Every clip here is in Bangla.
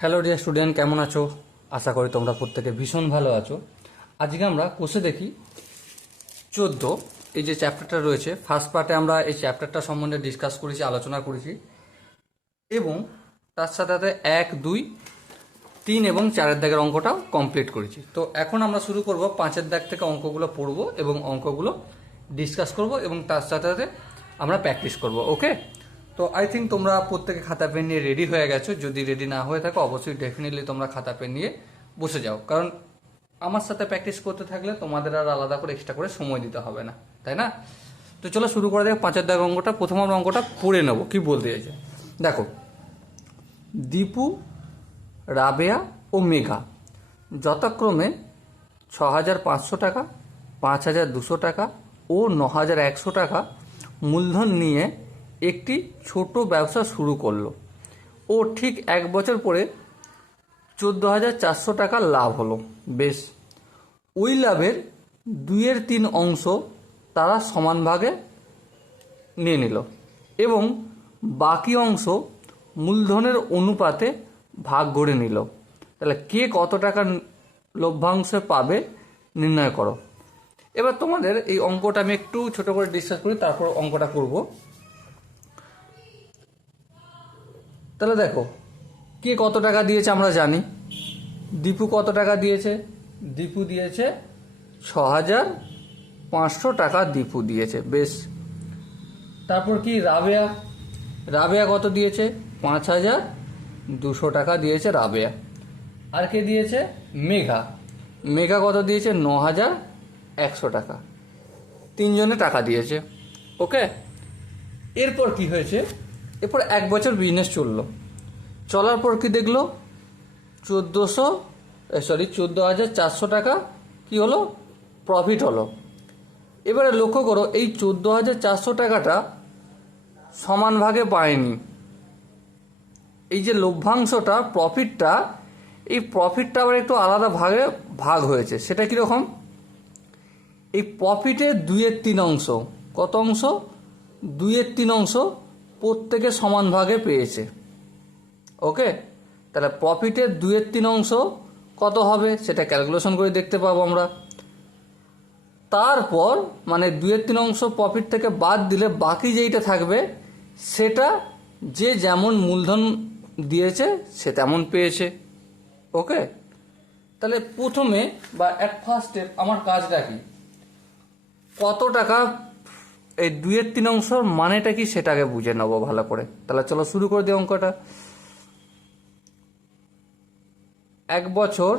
হ্যালো ডিয়ার স্টুডেন্ট, কেমন আছো? আশা করি তোমরা প্রত্যেকে ভীষণ ভালো আছো। আজকে আমরা কোষে দেখি 14, এই যে চ্যাপ্টারটা রয়েছে ফার্স্ট পার্টে আমরা এই চ্যাপ্টারটা সম্বন্ধে ডিসকাস করেছি, আলোচনা করেছি এবং তার সাথে সাথে 1, 2, 3 এবং 4 দাগের অঙ্কটাও কমপ্লিট করেছি। তো এখন আমরা শুরু করব 5 দাগ থেকে অঙ্কগুলো পড়বো এবং অঙ্কগুলো ডিসকাস করব এবং তার সাথে সাথে আমরা প্র্যাকটিস করব। ওকে, তো আই থিঙ্ক তোমরা প্রত্যেকে খাতা পেন নিয়ে রেডি হয়ে গেছো। যদি রেডি না হয়ে থাকো অবশ্যই ডেফিনেটলি তোমরা খাতা পেন নিয়ে বসে যাও, কারণ আমার সাথে প্র্যাকটিস করতে থাকলে তোমাদের আর আলাদা করে এক্সট্রা করে সময় দিতে হবে না, তাই না? তো চলো শুরু করে দেখো 5 দাগ অঙ্কটা। প্রথম আমরা অঙ্কটা পড়ে নেবো কি বলতে চাইছে। দেখো, দীপু, রাবেয়া ও মেঘা যথাক্রমে 6,500 টাকা, 5,200 টাকা ও 9,100 টাকা মূলধন নিয়ে একটি ছোট ব্যবসা শুরু করলো ও ঠিক 1 বছর পরে 14,400 টাকা লাভ হলো। বেশ, ওই লাভের 2/3 অংশ তারা সমান ভাগে নিয়ে নিল এবং বাকি অংশ মূলধনের অনুপাতে ভাগ করে নিল। তাহলে কে কত টাকা লভ্যাংশে পাবে নির্ণয় করো। এবার তোমাদের এই অঙ্কটা আমি একটু ছোট করে ডিসকাস করি, তারপর অঙ্কটা করব। তাহলে দেখো, কে কত টাকা দিয়েছে আমরা জানি। দীপু কত টাকা দিয়েছে? দীপু দিয়েছে 6,500 টাকা দীপু দিয়েছে। বেশ, তারপর কি রাবেয়া? রাবেয়া কত দিয়েছে? 5,200 টাকা দিয়েছে রাবেয়া। আর কে দিয়েছে? মেঘা। মেঘা কত দিয়েছে? 9,100 টাকা। 3 জনে টাকা দিয়েছে। ওকে, এরপর কি হয়েছে? এরপর 1 বছর বিজনেস চললো। চলার পর কি দেখলো? 14,400 টাকা কি হলো? প্রফিট হলো। এবারে লক্ষ্য করো, এই 14,400 টাকাটা সমান ভাগে পায়নি। এই যে লভ্যাংশটা, প্রফিটটা, এই প্রফিটটা আবার একটু আলাদা ভাগে ভাগ হয়েছে। সেটা কীরকম? এই প্রফিটের 2/3 অংশ, কত অংশ? 2/3 অংশ প্রত্যেকে সমান ভাগে পেয়েছে। ওকে, তাহলে প্রফিটের 2/3 অংশ কত হবে সেটা ক্যালকুলেশন করে দেখতে পাবো আমরা। তারপর মানে 2/3 অংশ প্রফিট থেকে বাদ দিলে বাকি যেইটা থাকবে সেটা যে যেমন মূলধন দিয়েছে সে তেমন পেয়েছে। ওকে, তাহলে প্রথমে বা ফার্স্ট স্টেপ আমার কাজটা কি? কত টাকা, এই 2/3 অংশর মানেটা কি সেটাকে বুঝে নেবো ভালো করে। তাহলে চলো শুরু করে দিই অঙ্কটা। 1 বছর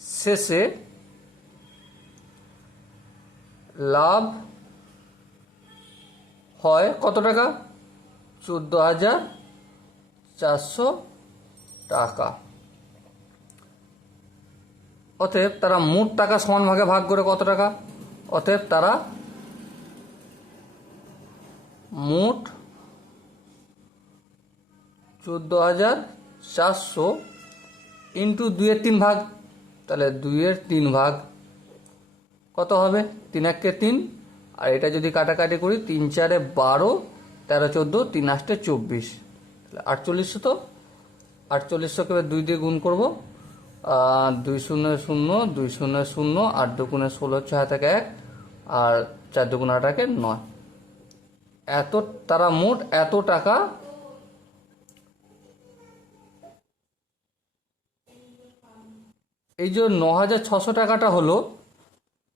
শেষে লাভ হয় কত টাকা? 14,400 টাকা। অতএব তারা মোট টাকা সমান ভাগে ভাগ করে কত টাকা? অতএব তারা মোট 14,400 ইন্টু 2/3 ভাগ, তাহলে 2/3 ভাগ কত হবে? 3 1 3, আর এটা যদি কাটাকাটি করি 3 4 12, 13 14, 3 8 24, তাহলে 4800। তো 4800কে 2 দিয়ে গুণ করবো, 2 0 0 2 0 0, 8 2 16, 6 থেকে 1, আর 4 2 8 9। এত তারা মোট এত টাকা এই যে 9,600 টাকাটা হলো,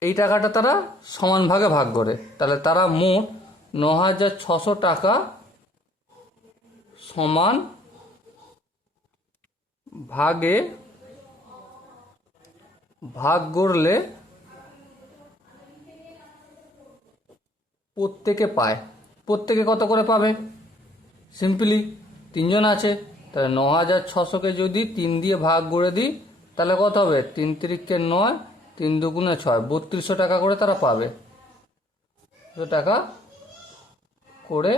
এই টাকাটা তারা সমান ভাগে ভাগ করে। তাহলে তারা মোট 9,600 টাকা সমান ভাগে ভাগ করলে প্রত্যেকে পায়। প্রত্যেকে কত করে পাবে? সিম্পলি 3 জন আছে, তাহলে 9,600কে যদি 3 দিয়ে ভাগ করে দিই তাহলে কত হবে? 3 3 9, 3 2 6, 3200 টাকা করে তারা পাবে। টাকা করে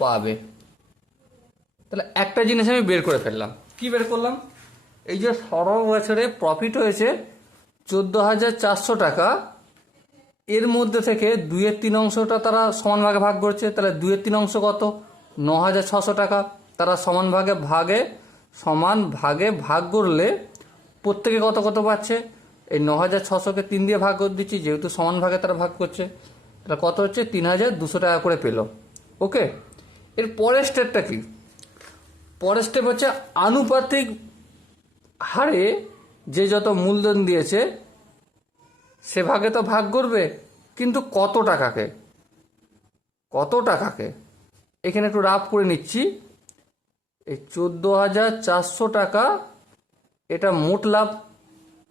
পাবে। তাহলে একটা জিনিস আমি বের করে ফেললাম। কি বের করলাম? এই যে সারা বছরে প্রফিট হয়েছে 14,400 টাকা, এর মধ্যে থেকে 2/3 অংশটা তারা সমান ভাগে ভাগ করছে। তাহলে 2/3 অংশ কত? 9,600 টাকা। তারা সমান ভাগে ভাগ করলে প্রত্যেকে কত কত পাচ্ছে। এই 9600কে 3 দিয়ে ভাগ করে দিচ্ছি, যেহেতু সমান ভাগে তারা ভাগ করছে, তাহলে কত হচ্ছে 3200 টাকা করে পেল। ওকে, এর পরের স্টেপটা কি? পরের স্টেপ হচ্ছে আনুপাতিক হারে যে যত মূলধন দিয়েছে সে ভাগে তো ভাগ করবে, কিন্তু কত টাকাকে এখানে একটু রাফ করে নিচ্ছি। এই 14,400 টাকা এটা মোট লাভ,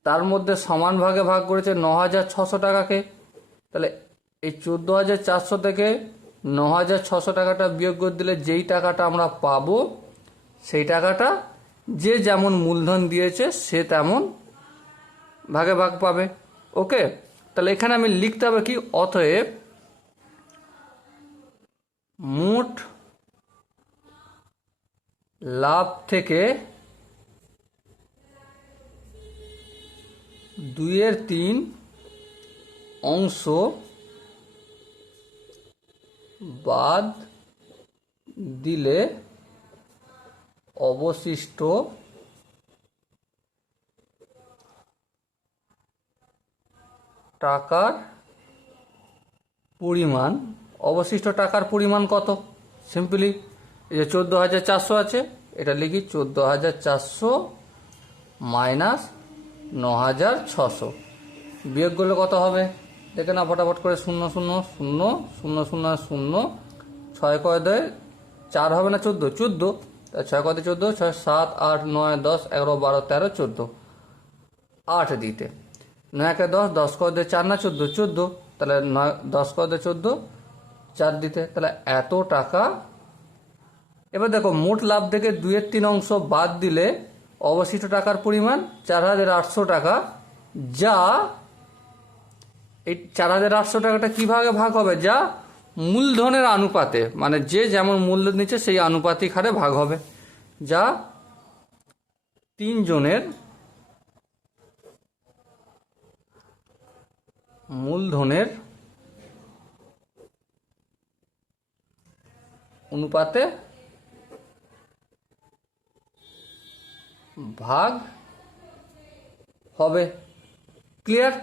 তার মধ্যে সমান ভাগে ভাগ করেছে 9,600 টাকাকে। তাহলে এই 14,400 থেকে 9,600 টাকাটা বিয়োগ করে দিলে যেই টাকাটা আমরা পাবো, সেই টাকাটা যে যেমন মূলধন দিয়েছে সে তেমন ভাগে ভাগ পাবে। ওকে, তাহলে এখানে আমি লিখতে হবে কি, অতএব মোট লাভ থেকে 2/3 অংশ বাদ দিলে অবশিষ্ট টাকার পরিমাণ কত? সিম্পলি এই যে 14,400 আছে, এটা লিখি 14,400 মাইনাস 9,600 বিয়োগ করলে কত হবে দেখে না ফটাফট করে। 0 0 0 0 0 0 6 কয় দেয় 4 হবে না 14, 6 কয় 14, 6 7 8 9 10 11 12 13 14, 8 দিতে 9 কে 10, 10 কয় দেয় 4 না 14, তাহলে 10 কয় দেয় 14, 4 দিতে, তাহলে এত টাকা। এবার দেখো মোট লাভ থেকে 2/3 অংশ বাদ দিলে অবশিষ্ট টাকার পরিমাণ 4,800 টাকা, যা এই 4,800 টাকাটা কি ভাগে ভাগ হবে? যা মূলধনের অনুপাতে, মানে যে যেমন মূলধন নিচ্ছে সেই আনুপাতিক হারে ভাগ হবে, যা 3 জনের মূলধনের অনুপাতে ভাগ হবে। ক্লিয়ার?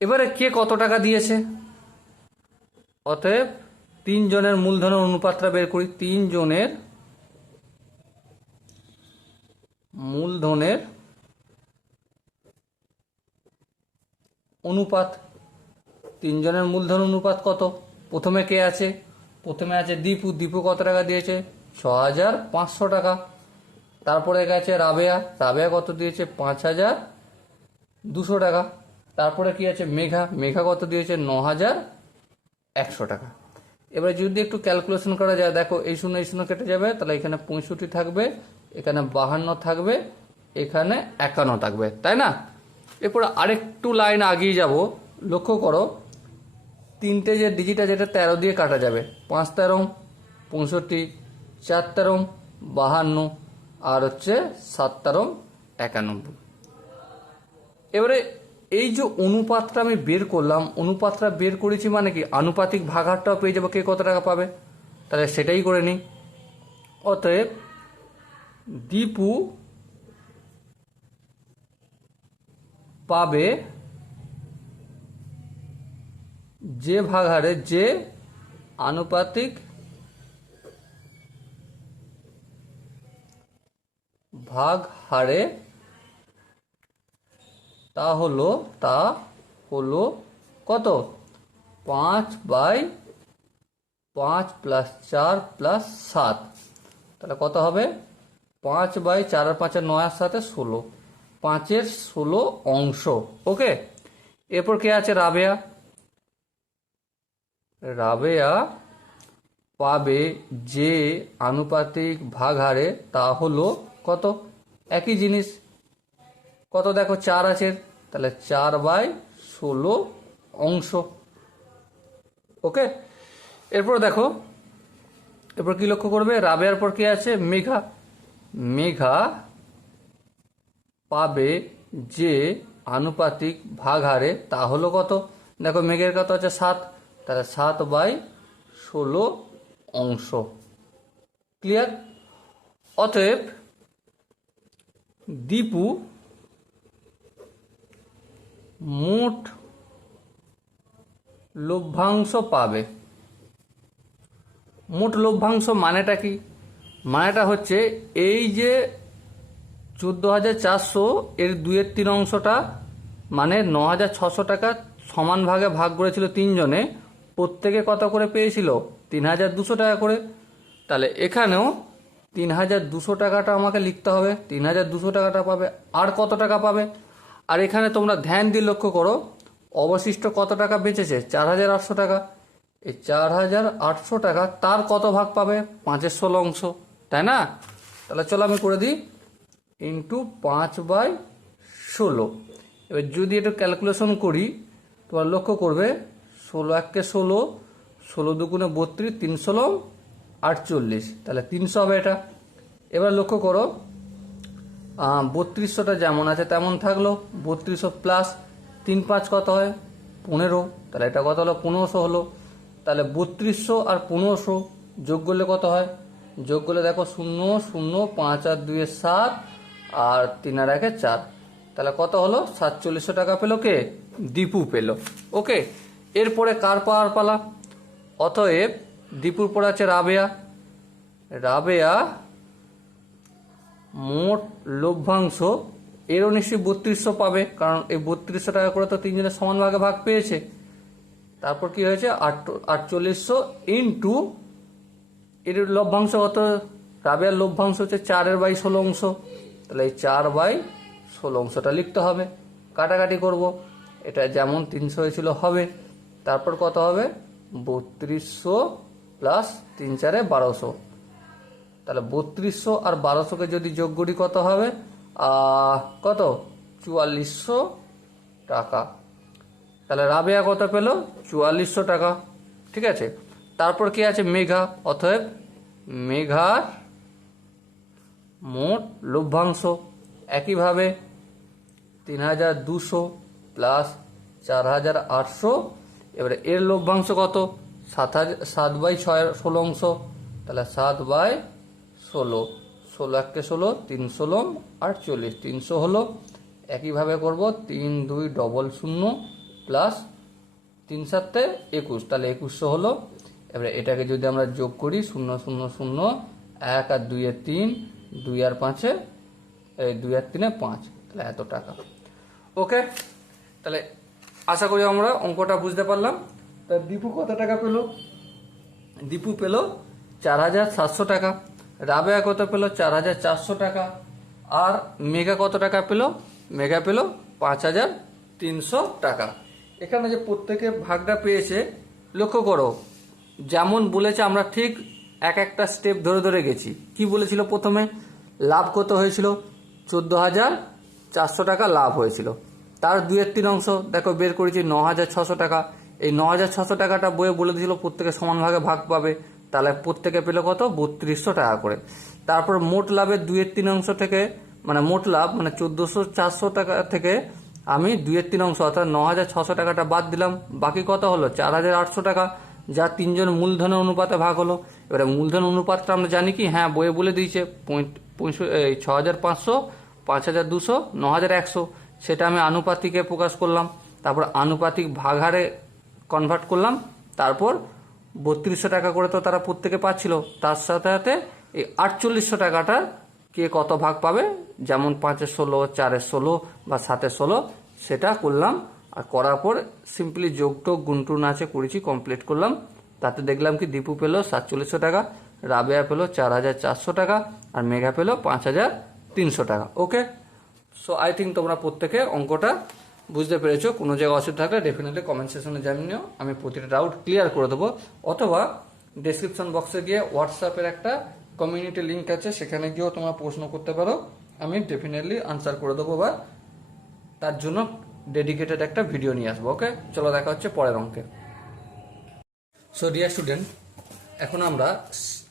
এবারে কে কত টাকা দিয়েছে, অতএব 3 জনের মূলধনের অনুপাতটা বের করি। 3 জনের মূলধনের অনুপাত, 3 জনের মূলধন অনুপাত কত? প্রথমে কে আছে? প্রথমে আছে দীপু কত টাকা দিয়েছে? 6,500 টাকা। তারপরে গেছে রাবেয়া কত দিয়েছে? 5,200 টাকা। তারপরে কি আছে? মেঘা কত দিয়েছে? 9,100 টাকা। এবারে যদি একটু ক্যালকুলেশন করা যায়, দেখো এই 0 কেটে যাবে, তাহলে এখানে 65 থাকবে, এখানে 52 থাকবে, এখানে 51 থাকবে, তাই না? এরপরে আরেকটু লাইন আগিয়ে যাব, লক্ষ্য করো তিনটে যে ডিজিট আছে এটা 13 দিয়ে কাটা যাবে। 5 13 65, 4 13 52, আর হচ্ছে 7 13 91। এবারে এই যে অনুপাতটা আমি বের করলাম, অনুপাতটা বের করেছি মানে কি আনুপাতিক ভাগারটাও পেয়ে যাবো, কে কত টাকা পাবে, তাহলে সেটাই করে নিই। অতএব দীপু পাবে যে ভাগারে, যে আনুপাতিক ভাগ হারে, তা হলো কত? 5/5 প্লাস 4 প্লাস 7, তাহলে কত হবে? 5/4 আর 5 9 সাথে 16, 5-এর 16 অংশ। ওকে, এরপর কে আছে? রাবেয়া পাবে যে আনুপাতিক ভাগ হারে, তা হলো কত? একই জিনিস, কত দেখো 4 আছে, তাহলে 4/16 অংশ। ওকে, এরপর দেখো, এরপর কি লক্ষ্য করবে? রাবেয়ার পর কি আছে? মেঘা পাবে যে আনুপাতিক ভাগ হারে, তা হলো কত? দেখো মেঘের কত আছে? 7, তাহলে 7/16 অংশ। ক্লিয়ার? অতএব দীপু মোট লভ্যাংশ পাবে। মোট লভ্যাংশ মানেটা কি? মানেটা হচ্ছে এই যে 14,400 এর 2/3 অংশটা মানে 9,600 টাকা সমান ভাগে ভাগ করেছিল তিনজনে, প্রত্যেকে কত করে পেয়েছিল? 3,200 টাকা করে। তাহলে এখানেও 3,200 টাকাটা আমাকে লিখতে হবে, 3,200 টাকাটা পাবে। আর কত টাকা পাবে? আর এখানে তোমরা ধ্যান দিয়ে লক্ষ্য করো, অবশিষ্ট কত টাকা বেঁচেছে? 4,800 টাকা। এই 4,800 টাকা তার কত ভাগ পাবে? 5/16 অংশ, তাই না? তাহলে চলো আমি করে দিই, ইন্টু 5/16। এবার যদি একটু ক্যালকুলেশন করি, তোমার লক্ষ্য করবে 16 1 16, 16 2 32, 3 48, তাহলে 300 হবে এটা। এবার লক্ষ্য করো 3200টা যেমন আছে তেমন থাকলো, 3200 প্লাস 3 5 কত হয়? 15, তাহলে এটা কত হলো? 1500 হলো। তাহলে 3200 আর 1500 যোগ করলে কত হয়? যোগ করলে দেখো 0 0 5 আর 2 7 আর 3 আর 1 4, তাহলে কত হলো? 4700 টাকা পেলো কে? দীপু পেলো। ওকে, এরপরে কার পাওয়ার পালা? অতএব দীপুর পরে আছে রাবেয়া। রাবেয়া মোট লভ্যাংশ, এরও নিশ্চয়ই 3200 পাবে, কারণ এই 3200 টাকা করে তো তিনজনের সমান ভাগে ভাগ পেয়েছে। তারপর কি হয়েছে? 4800 ইন্টু এর লভ্যাংশ কত? রাবেয়ার লভ্যাংশ হচ্ছে 4/16 অংশ, তাহলে এই 4/16 অংশটা লিখতে হবে। কাটাকাটি করব, এটা যেমন 300 হয়েছিল হবে। তারপর কত হবে? 3200 প্লাস 3 4 1200, তাহলে 3200 আর 1200কে যদি যোগ করি কত হবে? কত? 4400 টাকা। তাহলে রাবেয়া কত পেল? 4400 টাকা। ঠিক আছে, তারপর কি আছে? মেঘা। অতএব মেঘার মোট লভ্যাংশ একইভাবে 3,200 প্লাস 4,800, এবারে এর লভ্যাংশ কত? 7/16 অংশ, তাহলে 7/16, 16 1 16, 3 16 48, 300 হলো। একইভাবে করব 3 2 00 প্লাস 3 7 21, তাহলে 2100 হলো। এবারে এটাকে যদি আমরা যোগ করি 0 0 0, 1 আর 2 এর 3, 2 আর 5 এই 2 আর 3 5, তাহলে এত টাকা। ওকে, তাহলে আশা করি আমরা অঙ্কটা বুঝতে পারলাম। তা দীপু কত টাকা পেল? দীপু পেল 4,700 টাকা। রাবেয়া কত পেল? 4,400 টাকা। আর মেঘা কত টাকা পেল? মেঘা পেল 5,300 টাকা। এখানে যে প্রত্যেকে ভাগটা পেয়েছে, লক্ষ্য করো যেমন বলেছে আমরা ঠিক একটা স্টেপ ধরে ধরে গেছি। কি বলেছিল প্রথমে? লাভ কত হয়েছিল? 14,400 টাকা লাভ হয়েছিল। তার 2/3 অংশ দেখো বের করেছি 9,600 টাকা। এই 9,600 টাকাটা বইয়ে বলে দিয়েছিল প্রত্যেকে সমান ভাগে ভাগ পাবে, তাহলে প্রত্যেকে পেল কত? 3200 টাকা করে। তারপর মোট লাভের 2/3 অংশ থেকে, মানে মোট লাভ মানে 14,400 টাকা থেকে আমি 2/3 অংশ অর্থাৎ 9,600 টাকাটা বাদ দিলাম, বাকি কত হলো? 4,800 টাকা, যা তিনজন মূলধনের অনুপাতে ভাগ হলো। এবারে মূলধন অনুপাতটা আমরা জানি কি? হ্যাঁ, বইয়ে বলে দিয়েছে 6,500, 5,200, 9,100, সেটা আমি আনুপাতিকে প্রকাশ করলাম। তারপর আনুপাতিক ভাগহারে কনভার্ট করলাম। তারপর 3200 টাকা করে তো তারা প্রত্যেকে পাচ্ছিল, তার সাথে সাথে এই 4800 টাকাটা কে কত ভাগ পাবে, যেমন 5/16, 4/16 বা 7/16, সেটা করলাম। আর করার পর সিম্পলি যোগটোগ গুণটুন আছে করেছি, কমপ্লিট করলাম। তাতে দেখলাম কি দীপু পেল 4700 টাকা, রাবেয়া পেল 4,400 টাকা, আর মেঘা পেল 5,300 টাকা। ওকে, সো আই থিঙ্ক তোমরা প্রত্যেকে অঙ্কটা বুঝতে পেরেছো। কোনো জায়গায় অসুবিধা থাকলে ডেফিনেটলি কমেন্ট সেকশনে জানিও, আমি প্রতিটা ডাউট ক্লিয়ার করে দেবো। অথবা ডেসক্রিপশন বক্সে গিয়ে হোয়াটসঅ্যাপের একটা কমিউনিটি লিঙ্ক আছে, সেখানে গিয়েও তোমরা প্রশ্ন করতে পারো, আমি ডেফিনেটলি আনসার করে দেবো, বা তার জন্য ডেডিকেটেড একটা ভিডিও নিয়ে আসবো। ওকে, চলো দেখা হচ্ছে পরের অঙ্কে। সো ডিয়ার স্টুডেন্ট, এখন আমরা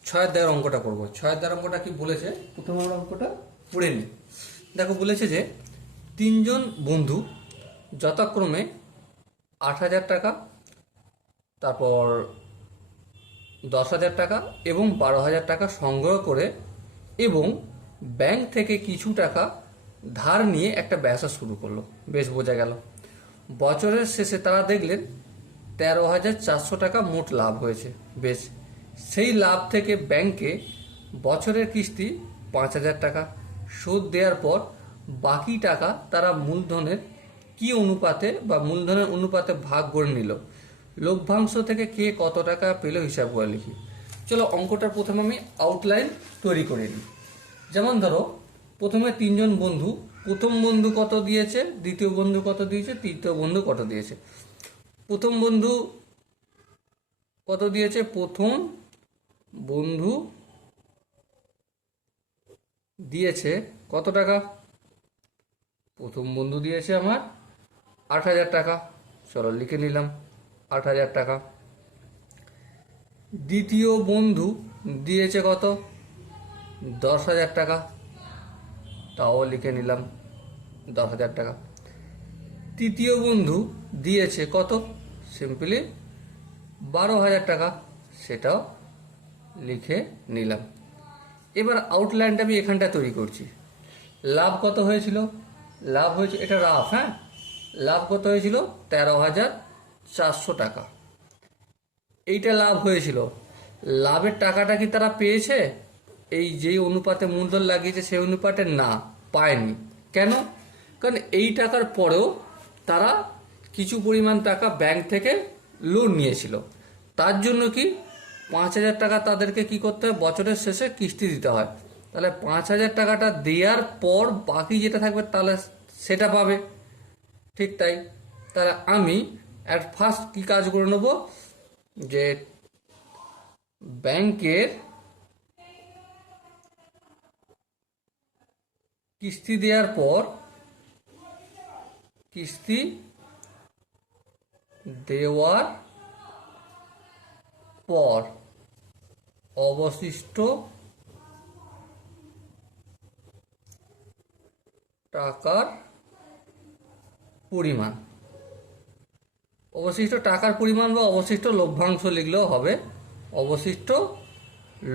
6 অধ্যায়ের অঙ্কটা করবো। 6 অধ্যায়ের অঙ্কটা কি বলেছে প্রথম আমরা অঙ্কটা পড়ে নিই। দেখো বলেছে যে তিনজন বন্ধু যথাক্রমে 8,000 টাকা, তারপর 10,000 টাকা এবং 12,000 টাকা সংগ্রহ করে এবং ব্যাংক থেকে কিছু টাকা ধার নিয়ে একটা ব্যবসা শুরু করলো। বেশ বোঝা গেল। বছরের শেষে তারা দেখলেন 13,400 টাকা মোট লাভ হয়েছে। বেশ, সেই লাভ থেকে ব্যাংকে বছরের কিস্তি 5,000 টাকা সুদ দেওয়ার পর বাকি টাকা তারা মূলধনের কি অনুপাতে বা মূলধনের অনুপাতে ভাগ করে নিল। লভ্যাংশ থেকে কে কত টাকা পেল হিসাব করে লিখি। চলো অঙ্কটার প্রথমে আমি আউটলাইন তৈরি করে নিই। যেমন ধরো প্রথমে তিনজন বন্ধু, প্রথম বন্ধু কত দিয়েছে, দ্বিতীয় বন্ধু কত দিয়েছে, তৃতীয় বন্ধু কত দিয়েছে। প্রথম বন্ধু কত দিয়েছে, প্রথম বন্ধু দিয়েছে কত টাকা, প্রথম বন্ধু দিয়েছে আমার 8,000 টাকা। চলো লিখে নিলাম 8,000 টাকা। দ্বিতীয় বন্ধু দিয়েছে কত, 10,000 টাকা। তাও লিখে নিলাম 10,000 টাকা। তৃতীয় বন্ধু দিয়েছে কত, সিম্পলি 12,000 টাকা, সেটাও লিখে নিলাম। এবার আউটলাইনটা আমি এখানটা তৈরি করছি। লাভ কত হয়েছিল, লাভ হয়েছে, এটা রাফ, হ্যাঁ, লাভ কত হয়েছিল 13,400 টাকা। এইটা লাভ হয়েছিল। লাভের টাকাটা কি তারা পেয়েছে এই যেই অনুপাতে মূলধন লাগিয়েছে সেই অনুপাতে? না, পায়নি। কেন? কারণ এই টাকার পরেও তারা কিছু পরিমাণ টাকা ব্যাংক থেকে লোন নিয়েছিল। তার জন্য কি 5,000 টাকা তাদেরকে কি করতে হয়, বছরের শেষে কিস্তি দিতে হয়। তাহলে 5,000 টাকাটা দেওয়ার পর বাকি যেটা থাকবে তাহলে সেটা পাবে। ঠিক তাই। তাহলে আমি অ্যাট ফার্স্ট কি কাজ করে নেব, যে ব্যাংকের কিস্তি দেওয়ার পর, কিস্তি দেওয়ার পর অবশিষ্ট টাকার পরিমাণ, অবশিষ্ট টাকার পরিমাণ বা অবশিষ্ট লভ্যাংশ লিখলেও হবে। অবশিষ্ট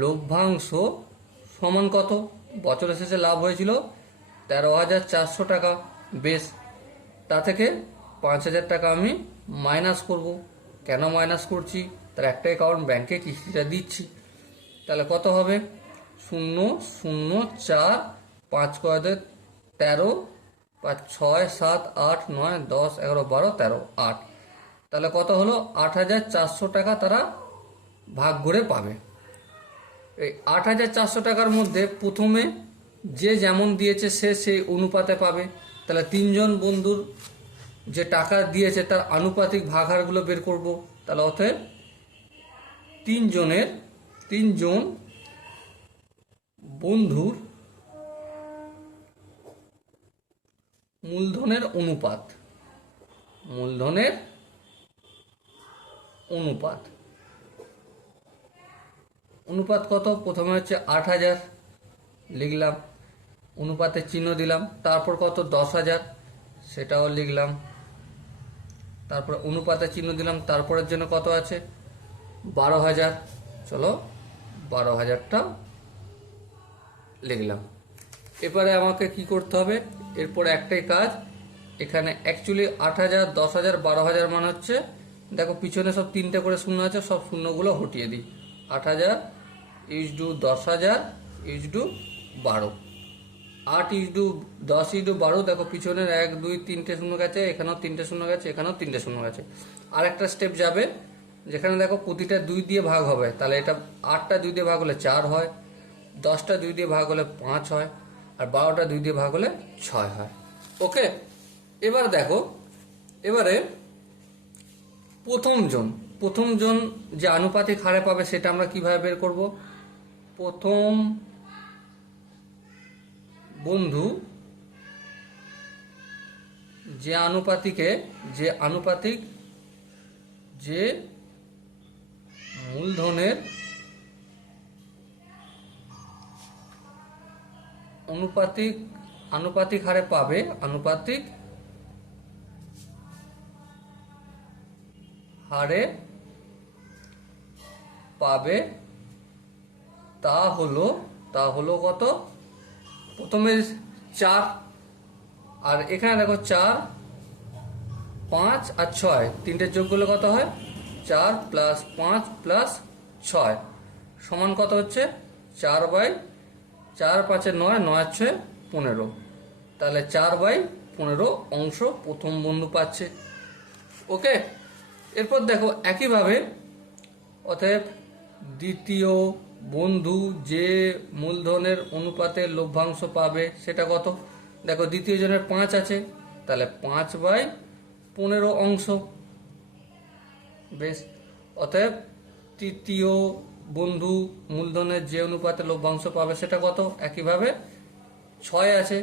লভ্যাংশ সমান কত, বছরের শেষে লাভ হয়েছিল 13,400 টাকা। বেশ, তা থেকে 5,000 টাকা আমি মাইনাস করব। কেন মাইনাস করছি, তার একটাই কারণ, ব্যাংকে কিস্তিটা দিচ্ছি। তাহলে কত হবে, 0 0 4 5 কয়দের 13, 5 6 7 8 9 10 11 12 13 8। তাহলে কত হলো, 8,400 টাকা তারা ভাগ করে পাবে। এই 8,400 টাকার মধ্যে প্রথমে যে যেমন দিয়েছে সে সেই অনুপাতে পাবে। তাহলে তিনজন বন্ধুর যে টাকা দিয়েছে তার আনুপাতিক ভাগহারগুলো বের করব। তাহলে অতএব তিনজন বন্ধুর মূলধনের অনুপাত কত, প্রথমে হচ্ছে 8,000 লিখলাম, অনুপাতে চিহ্ন দিলাম। তারপর কত, 10,000, সেটাও লিখলাম। তারপর অনুপাতে চিহ্ন দিলাম। তারপরের জন্য কত আছে, 12,000। চলো 12,000টা লিখলাম। এবারে আমাকে কি করতে হবে, এরপরে একটাই কাজ, এখানে অ্যাকচুয়ালি 8,000 10,000 12,000 মানে হচ্ছে, দেখো পিছনে সব 3টে করে শূন্য আছে, সব শূন্যগুলো হটিয়ে দিই। 8,000 ইজডু 10,000 ইজডু 12, 8 ইজডু 10 ইজডু 12। দেখো পিছনের 1 2 3টে শূন্য গেছে, এখানেও 3টে শূন্য গেছে, এখানেও 3টে শূন্য গেছে। আর একটা স্টেপ যাবে, যেখানে দেখো প্রতিটা 2 দিয়ে ভাগ হবে, তাহলে এটা 8টা 2 দিয়ে ভাগ হলে 4 হয়, 10টা 2 দিয়ে ভাগ হলে 5 হয়, আর 12টা 2 দিয়ে ভাগ হলে 6 হয়। ওকে, এবার দেখো, এবারে প্রথমজন যে আনুপাতিক হারে পাবে সেটা আমরা কিভাবে বের করব। প্রথম বন্ধু যে মূলধনের আনুপাতিক হারে পাবে, তা হলো তা হলো কত, প্রথমে 4, আর এখানে দেখো 4, 5 আর 6, তিনটে যোগ করলে কত হয়, 4 + 5 + 6 সমান কত হচ্ছে 4/4, 5 9, 9 6 15, তাহলে 4/15 অংশ প্রথম বন্ধু পাচ্ছে। ওকে, এরপর দেখো একইভাবে অতএব দ্বিতীয় বন্ধু যে মূলধনের অনুপাতে লভ্যাংশ পাবে সেটা কত, দেখো দ্বিতীয় জনের 5 আছে, তাহলে 5/15 অংশ। বেশ, অতএব তৃতীয় বন্ধু মূলধনের যে অনুপাতে লভ্যাংশ পাবে সেটা কত, একইভাবে 6 আছে,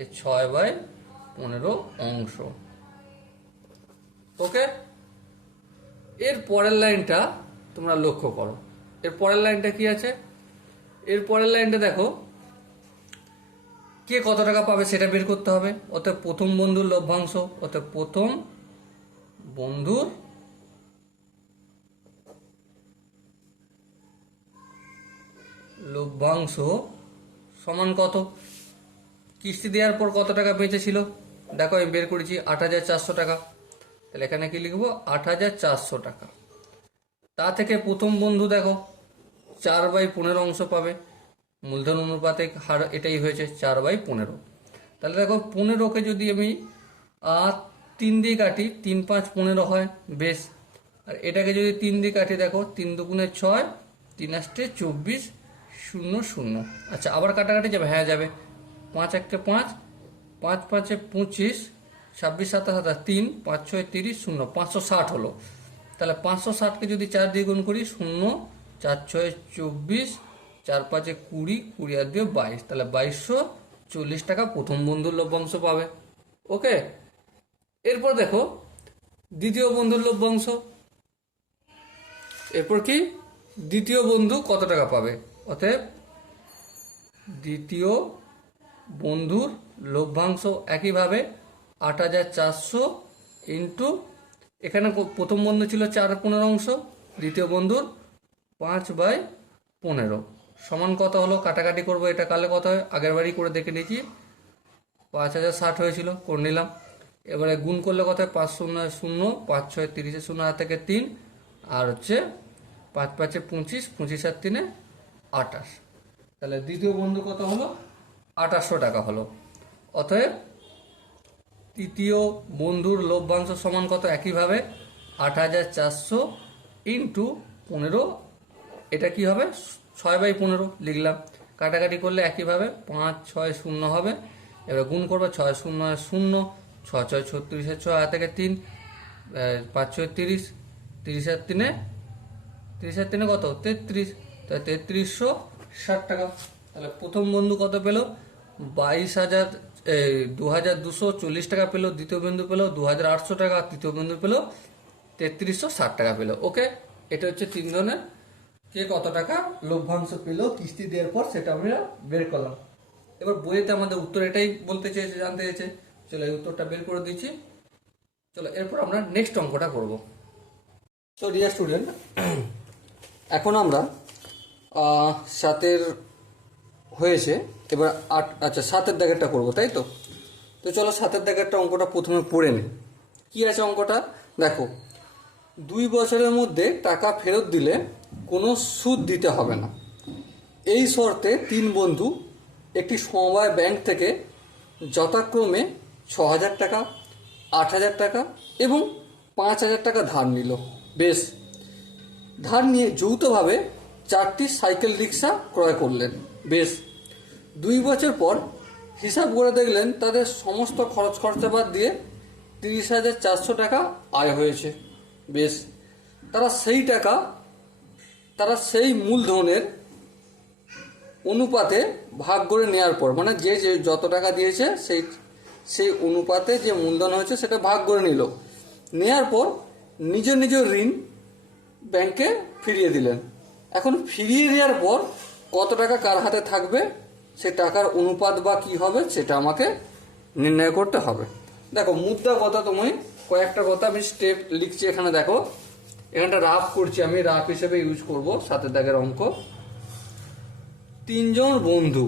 এই 6/15 অংশ। ওকে, এর পরের লাইনটা তোমরা লক্ষ্য করো, এর পরের লাইনটা কি আছে, এর পরের লাইনটা দেখো কে কত টাকা পাবে সেটা বের করতে হবে। অতএব প্রথম বন্ধুর লভ্যাংশ, অতএব প্রথম বন্ধুর লভ্যাংশ সমান কত, কিস্তি দেওয়ার পর কত টাকা বেঁচেছিল, দেখো আমি বের করেছি 8,400 টাকা, তাহলে এখানে কি লিখবো 8,400 টাকা। তা থেকে প্রথম বন্ধু দেখো 4/15 অংশ পাবে, মূলধন অনুপাতে হার এটাই হয়েছে 4/15, তাহলে দেখো 15কে যদি আমি 3 দিয়ে কাটি, 3 5 15 হয়। বেশ, আর এটাকে যদি 3 দিয়ে কাটি, দেখো 3 2 6, 3 8 24 0 0। আচ্ছা, আবার কাটাকাটি যাবে, হ্যাঁ যাবে, 5 1 5, 5 5 25, 26 27 3, 5 6 30 0, 560 হলো। তাহলে 560কে যদি 4 দিয়ে গুণ করি, 0 4 6 24, 4 5 20, 20 আর 2 22, তাহলে 2240 টাকা প্রথম বন্ধুর লভ্যাংশ পাবে। ওকে, এরপর দেখো দ্বিতীয় বন্ধুর লভ্যাংশ, এরপর কি দ্বিতীয় বন্ধু কত টাকা পাবে, অতএব দ্বিতীয় বন্ধুর লভ্যাংশ একইভাবে 8,400 ইন্টু, এখানে প্রথম বন্ধু ছিল 4/15 অংশ, দ্বিতীয় বন্ধুর 5/15 সমান কত হলো, কাটাকাটি করবো, এটা কালে কত হয়, আগের বারই করে দেখে নিয়েছি, 5,060 হয়েছিল, করে নিলাম। এবারে গুণ করলে কত হয়, 5 0 0, 5 6 30, 0 হাত থেকে 3, আর হচ্ছে 5 5 25, 25 আর 3 28, তাহলে দ্বিতীয় বন্ধু কত হলো, 2800 টাকা হলো। অতএব তৃতীয় বন্ধুর লভ্যাংশ সমান কত, একইভাবে 8,400 ইন্টু 15, এটা কি হবে 6/15 লিখলাম, কাটাকাটি করলে একইভাবে 5 6 0 হবে। এবার গুণ করবো, 6 0 0, 6 6 36, 6 হাত থেকে 3, 5 6 30, 30 আর 3, 30 আর 3 কত 33, তাহলে 3360 টাকা। তাহলে প্রথম বন্ধু কত পেল, 2240 টাকা পেল, দ্বিতীয় বন্ধু পেল 2800 টাকা, তৃতীয় বন্ধু পেল 3360 টাকা পেল। ওকে, এটা হচ্ছে 3 ধরনের কে কত টাকা লভ্যাংশ পেল কিস্তি দেওয়ার পর, সেটা আমরা বের করলাম। এবার বইয়েতে আমাদের উত্তর এটাই বলতে চেয়েছে, জানতে চেয়েছে, চলো এই উত্তরটা বের করে দিচ্ছি। চলো এরপর আমরা নেক্সট অঙ্কটা করব। তো ডিয়ার স্টুডেন্ট, এখন আমরা 7-এর হয়েছে, এবার 8, আচ্ছা 7-এর দাগেরটা করবো, তাই তো। তো চলো 7-এর দাগেরটা অঙ্কটা প্রথমে পড়ে নিই। কি আছে অঙ্কটা দেখো, 2 বছরের মধ্যে টাকা ফেরত দিলে কোনো সুদ দিতে হবে না, এই শর্তে 3 বন্ধু একটি সমবায় ব্যাংক থেকে যথাক্রমে 6,000 টাকা, 8,000 টাকা এবং 5,000 টাকা ধার নিল। বেশ, ধার নিয়ে যৌথভাবে 4টি সাইকেল রিক্সা ক্রয় করলেন। বেশ, 2 বছর পর হিসাব করে দেখলেন তাদের সমস্ত খরচ খরচা বাদ দিয়ে 30,400 টাকা আয় হয়েছে। বেশ, তারা সেই মূলধনের অনুপাতে ভাগ করে নেওয়ার পর, মানে যে যত টাকা দিয়েছে সেই অনুপাতে যে মূলধন হয়েছে সেটা ভাগ করে নিল, নেওয়ার পর নিজ নিজ ঋণ ব্যাংকে ফিরিয়ে দিলেন। এখন ফিরিয়ে দেওয়ার পর কত টাকা কার হাতে থাকবে, সে টাকার অনুপাত বা কি হবে সেটা আমাকে নির্ণয় করতে হবে। দেখো মুদ্রা কথা, তুমি কয়েকটা কথা আমি স্টেপ লিখছি এখানে, দেখো এখানটা রাফ করছি, আমি রাফ হিসেবে ইউজ করব 7-এর দাগের অঙ্ক। তিনজন বন্ধু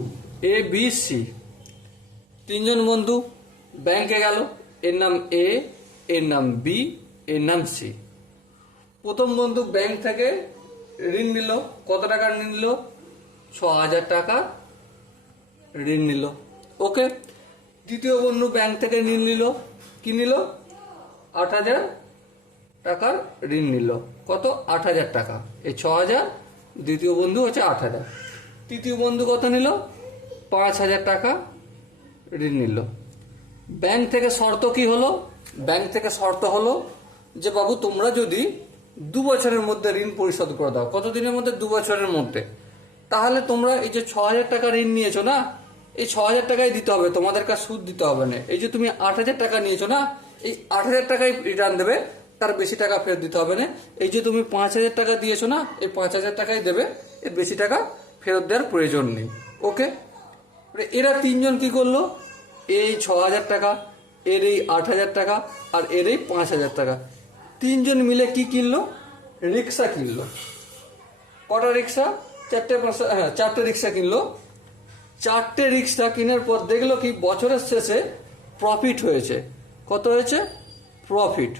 এ বি সি, তিনজন বন্ধু ব্যাংকে গেল। এর নাম এ, এর নাম বি, এর নাম সি। প্রথম বন্ধু ব্যাংক থেকে ঋণ নিল। কত টাকা ঋণ নিল? 6,000 টাকা ঋণ নিল। ওকে। দ্বিতীয় বন্ধু ব্যাংক থেকে ঋণ নিল। কি নিল? 8,000 টাকার ঋণ নিল। কত? 8,000 টাকা। এই 6,000, দ্বিতীয় বন্ধু হচ্ছে 8,000। তৃতীয় বন্ধু কত নিল? 5,000 টাকা ঋণ নিল। ব্যাংক থেকে শর্ত কি হলো? ব্যাংক থেকে শর্ত হলো যে বাবু তোমরা যদি 2 বছরের মধ্যে ঋণ পরিশোধ করে দাও। কত দিনের মধ্যে? 2 বছরের মধ্যে। তাহলে তোমরা এই যে 6,000 টাকা ঋণ নিয়েছো না, এই 6,000 টাকাই দিতে হবে, তোমাদের কাছে সুদ দিতে হবে না। এই যে তুমি 8,000 টাকা নিয়েছো না, এই 8,000 টাকাই রিটার্ন দেবে, তার বেশি টাকা ফেরত দিতে হবে না। এই যে তুমি 5,000 টাকা দিয়েছো না, এই 5,000 টাকাই দেবে, এর বেশি টাকা ফেরত দেওয়ার প্রয়োজন নেই। ওকে। এরা তিনজন কি করলো? এই 6,000 টাকা, এর এই 8,000 টাকা, আর এর এই 5,000 টাকা, তিনজন মিলে কি কিনলো? রিক্সা কিনলো। কটা রিক্সা? 4টে রিক্সা কিনলো। 4টে রিক্সা কেনার পর দেখলো কি বছরের শেষে প্রফিট হয়েছে। কত হয়েছে? প্রফিট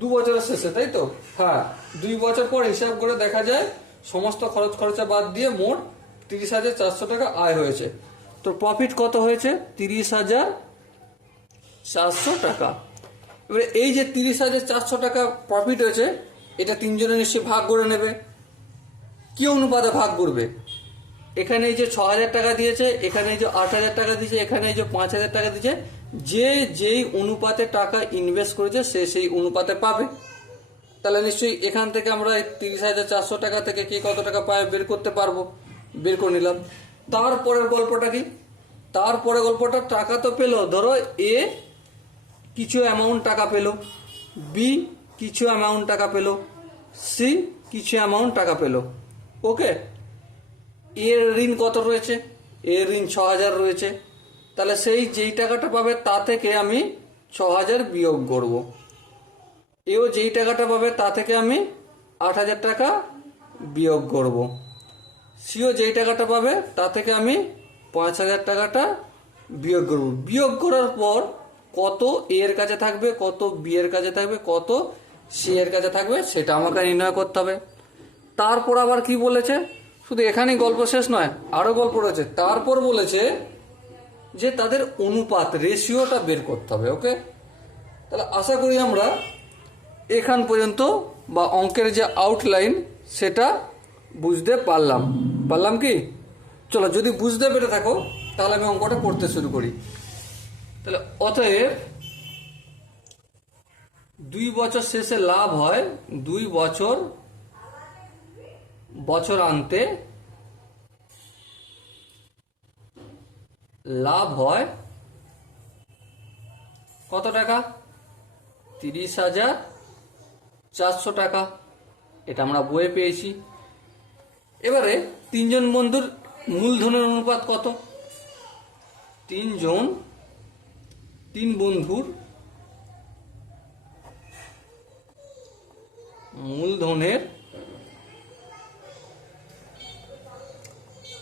2 বছরের শেষে, তাই তো? হ্যাঁ, 2 বছর পর হিসাব করে দেখা যায় সমস্ত খরচ খরচা বাদ দিয়ে মোট 30,400 টাকা আয় হয়েছে। তো প্রফিট কত হয়েছে? 30,400 টাকা। এবারে এই যে 30,400 টাকা প্রফিট হয়েছে, এটা তিনজনে নিশ্চয়ই ভাগ করে নেবে। কি অনুপাতে ভাগ করবে? এখানে এই যে 6,000 টাকা দিয়েছে, এখানে এই যে 8,000 টাকা দিয়েছে, এখানে এই যে 5,000 টাকা দিয়েছে, যে যেই অনুপাতে টাকা ইনভেস্ট করেছে সে সেই অনুপাতে পাবে। তাহলে নিশ্চয়ই এখান থেকে আমরা 30,400 টাকা থেকে কি কত টাকা পায় বের করতে পারবো। বের করে নিলাম। তারপরের গল্পটা কি? তারপরে গল্পটা, টাকা তো পেলো, ধরো এ কিছু অ্যামাউন্ট টাকা পেলো, বি কিছু অ্যামাউন্ট টাকা পেলো, সি কিছু অ্যামাউন্ট টাকা পেলো। ওকে। এর ঋণ কত রয়েছে? এর ঋণ 6,000 রয়েছে। তাহলে সেই যেই টাকাটা পাবে তা থেকে আমি 6,000 বিয়োগ করব। এও যেই টাকাটা পাবে তা থেকে আমি 8,000 টাকা বিয়োগ করব। সিও যেই টাকাটা পাবে তা থেকে আমি 5,000 টাকাটা বিয়োগ করব। বিয়োগ করার পর কত এর কাছে থাকবে, কত বি এর কাছে থাকবে, কত সি এর কাছে থাকবে, সেটা আমাকে নির্ণয় করতে হবে। তারপর আবার কি বলেছে? শুধু এখানেই গল্প শেষ নয়, আরো গল্প রয়েছে। তারপর বলেছে যে তাদের অনুপাত, রেশিওটা বের করতে হবে। ওকে। তাহলে আশা করি আমরা এখান পর্যন্ত বা অঙ্কের যে আউটলাইন সেটা বুঝতে পারলাম কি? চলো, যদি বুঝতে পেরে থাকো তাহলে আমি অঙ্কটা করতে শুরু করি। তাহলে অতএব 2 বছর শেষে লাভ হয়, 2 বছরান্তে লাভ হয় কত টাকা? 30,400 টাকা। এটা আমরা বইয়ে পেয়েছি। এবারে তিনজন বন্ধুর মূলধনের অনুপাত কত? তিন বন্ধুর মূলধনের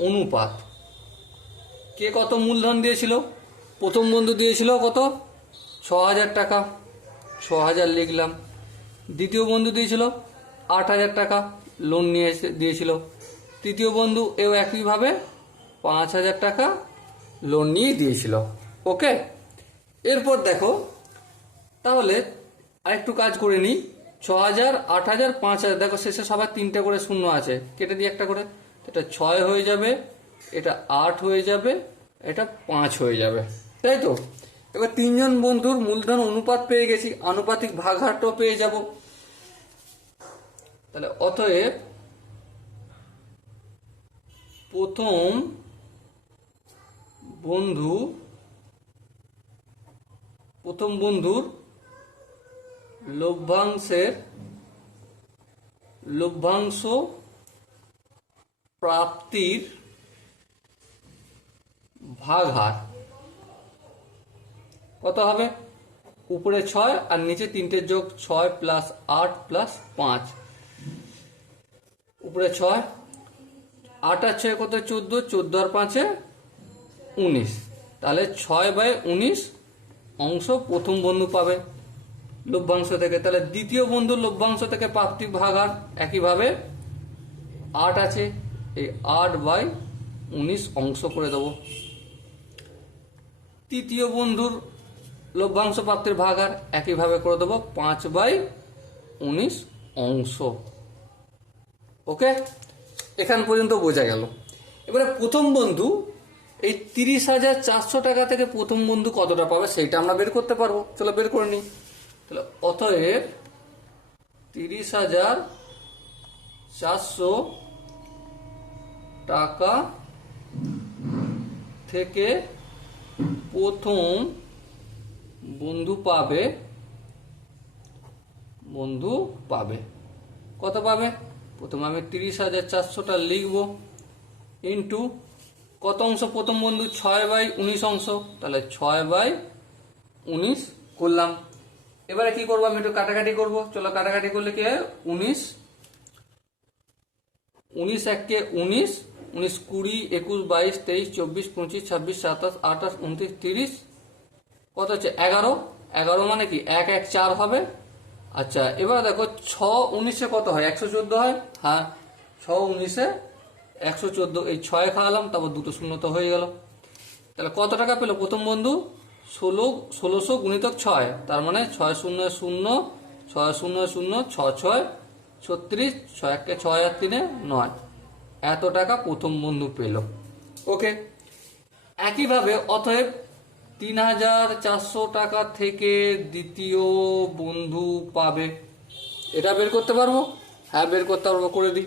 অনুপাত। কে কত মূলধন দিয়েছিল? প্রথম বন্ধু দিয়েছিল কত? 6,000 টাকা, 6,000 লিখলাম। দ্বিতীয় বন্ধু দিয়েছিল 8,000 টাকা, লোন নিয়ে দিয়েছিল। তৃতীয় বন্ধু এও একইভাবে 5,000 টাকা লোন নিয়ে দিয়েছিল। ওকে। এরপর দেখো, তাহলে আরেকটু কাজ করে নিই। 6,000, 8,000, 5,000, দেখো শেষে সবার 3টে করে শূন্য আছে, কেটে দিই একটা করে। এটা 6 হয়ে যাবে, এটা 8 হয়ে যাবে, এটা 5 হয়ে যাবে, তাই তো? এবার তিনজন বন্ধুর মূলধন অনুপাত পেয়ে গেছি, আনুপাতিক ভাগহারটাও পেয়ে যাব। তাহলে অতএব প্রথম বন্ধুর লভ্যাংশ প্রাপ্তির ভাগহার কত হবে? উপরে 6 আর নিচে 3টে যোগ 6 + 8 + 5। উপরে 6, 8 আর 6 কত 14, 14 আর 5 19, তাহলে 6/19 অংশ প্রথম বন্ধু পাবে লভ্যাংশ থেকে। তাহলে দ্বিতীয় বন্ধুর লভ্যাংশ থেকে প্রাপ্তি ভাগাড় একইভাবে 8 আছে, এই 8/19 অংশ করে দেবো। তৃতীয় বন্ধুর লভ্যাংশ প্রাপ্তির ভাগাড় একইভাবে করে দেবো 5/19 অংশ। ওকে, এখান পর্যন্ত বোঝা গেল। এবারে প্রথম বন্ধু এই 30,400 টাকা থেকে প্রথম বন্ধু কতটা পাবে সেটা আমরা বের করতে পারবো। চলো বের করে নিই। তাহলে অতএব 30,400 টাকা থেকে প্রথম বন্ধু পাবে কত পাবে? প্রথমে আমি 30,400টা লিখবো, ইন্টু কত অংশ প্রথম বন্ধু? 6/19 অংশ, তাহলে 6/19 করলাম। এবারে কি করবো? আমি একটু কাটাকাটি করবো। চলো কাটাকাটি করলে কি হয়? 19 1 19, 19 20 21 22 23 24 25 26 27 28 29 30, কত হচ্ছে? 11। 11 মানে কি 1 1 4 হবে। আচ্ছা, এবার দেখো 6 19 কত হয়? 114 হয়। হ্যাঁ, 6 19 114, এই 6 খাওয়ালাম, তারপর দুটো শূন্য তো হয়ে গেল। তাহলে কত টাকা পেলো প্রথম বন্ধু? 1600 গুণিতক 6, তার মানে 6 0 0 6 0 0 6 6 36, 6 1 6 আর 3 9, এত টাকা প্রথম বন্ধু পেল। ওকে, একইভাবে অতএব 3,400 টাকা থেকে দ্বিতীয় বন্ধু পাবে। এটা বের করতে পারবো? হ্যাঁ বের করতে পারবো, করে দিই।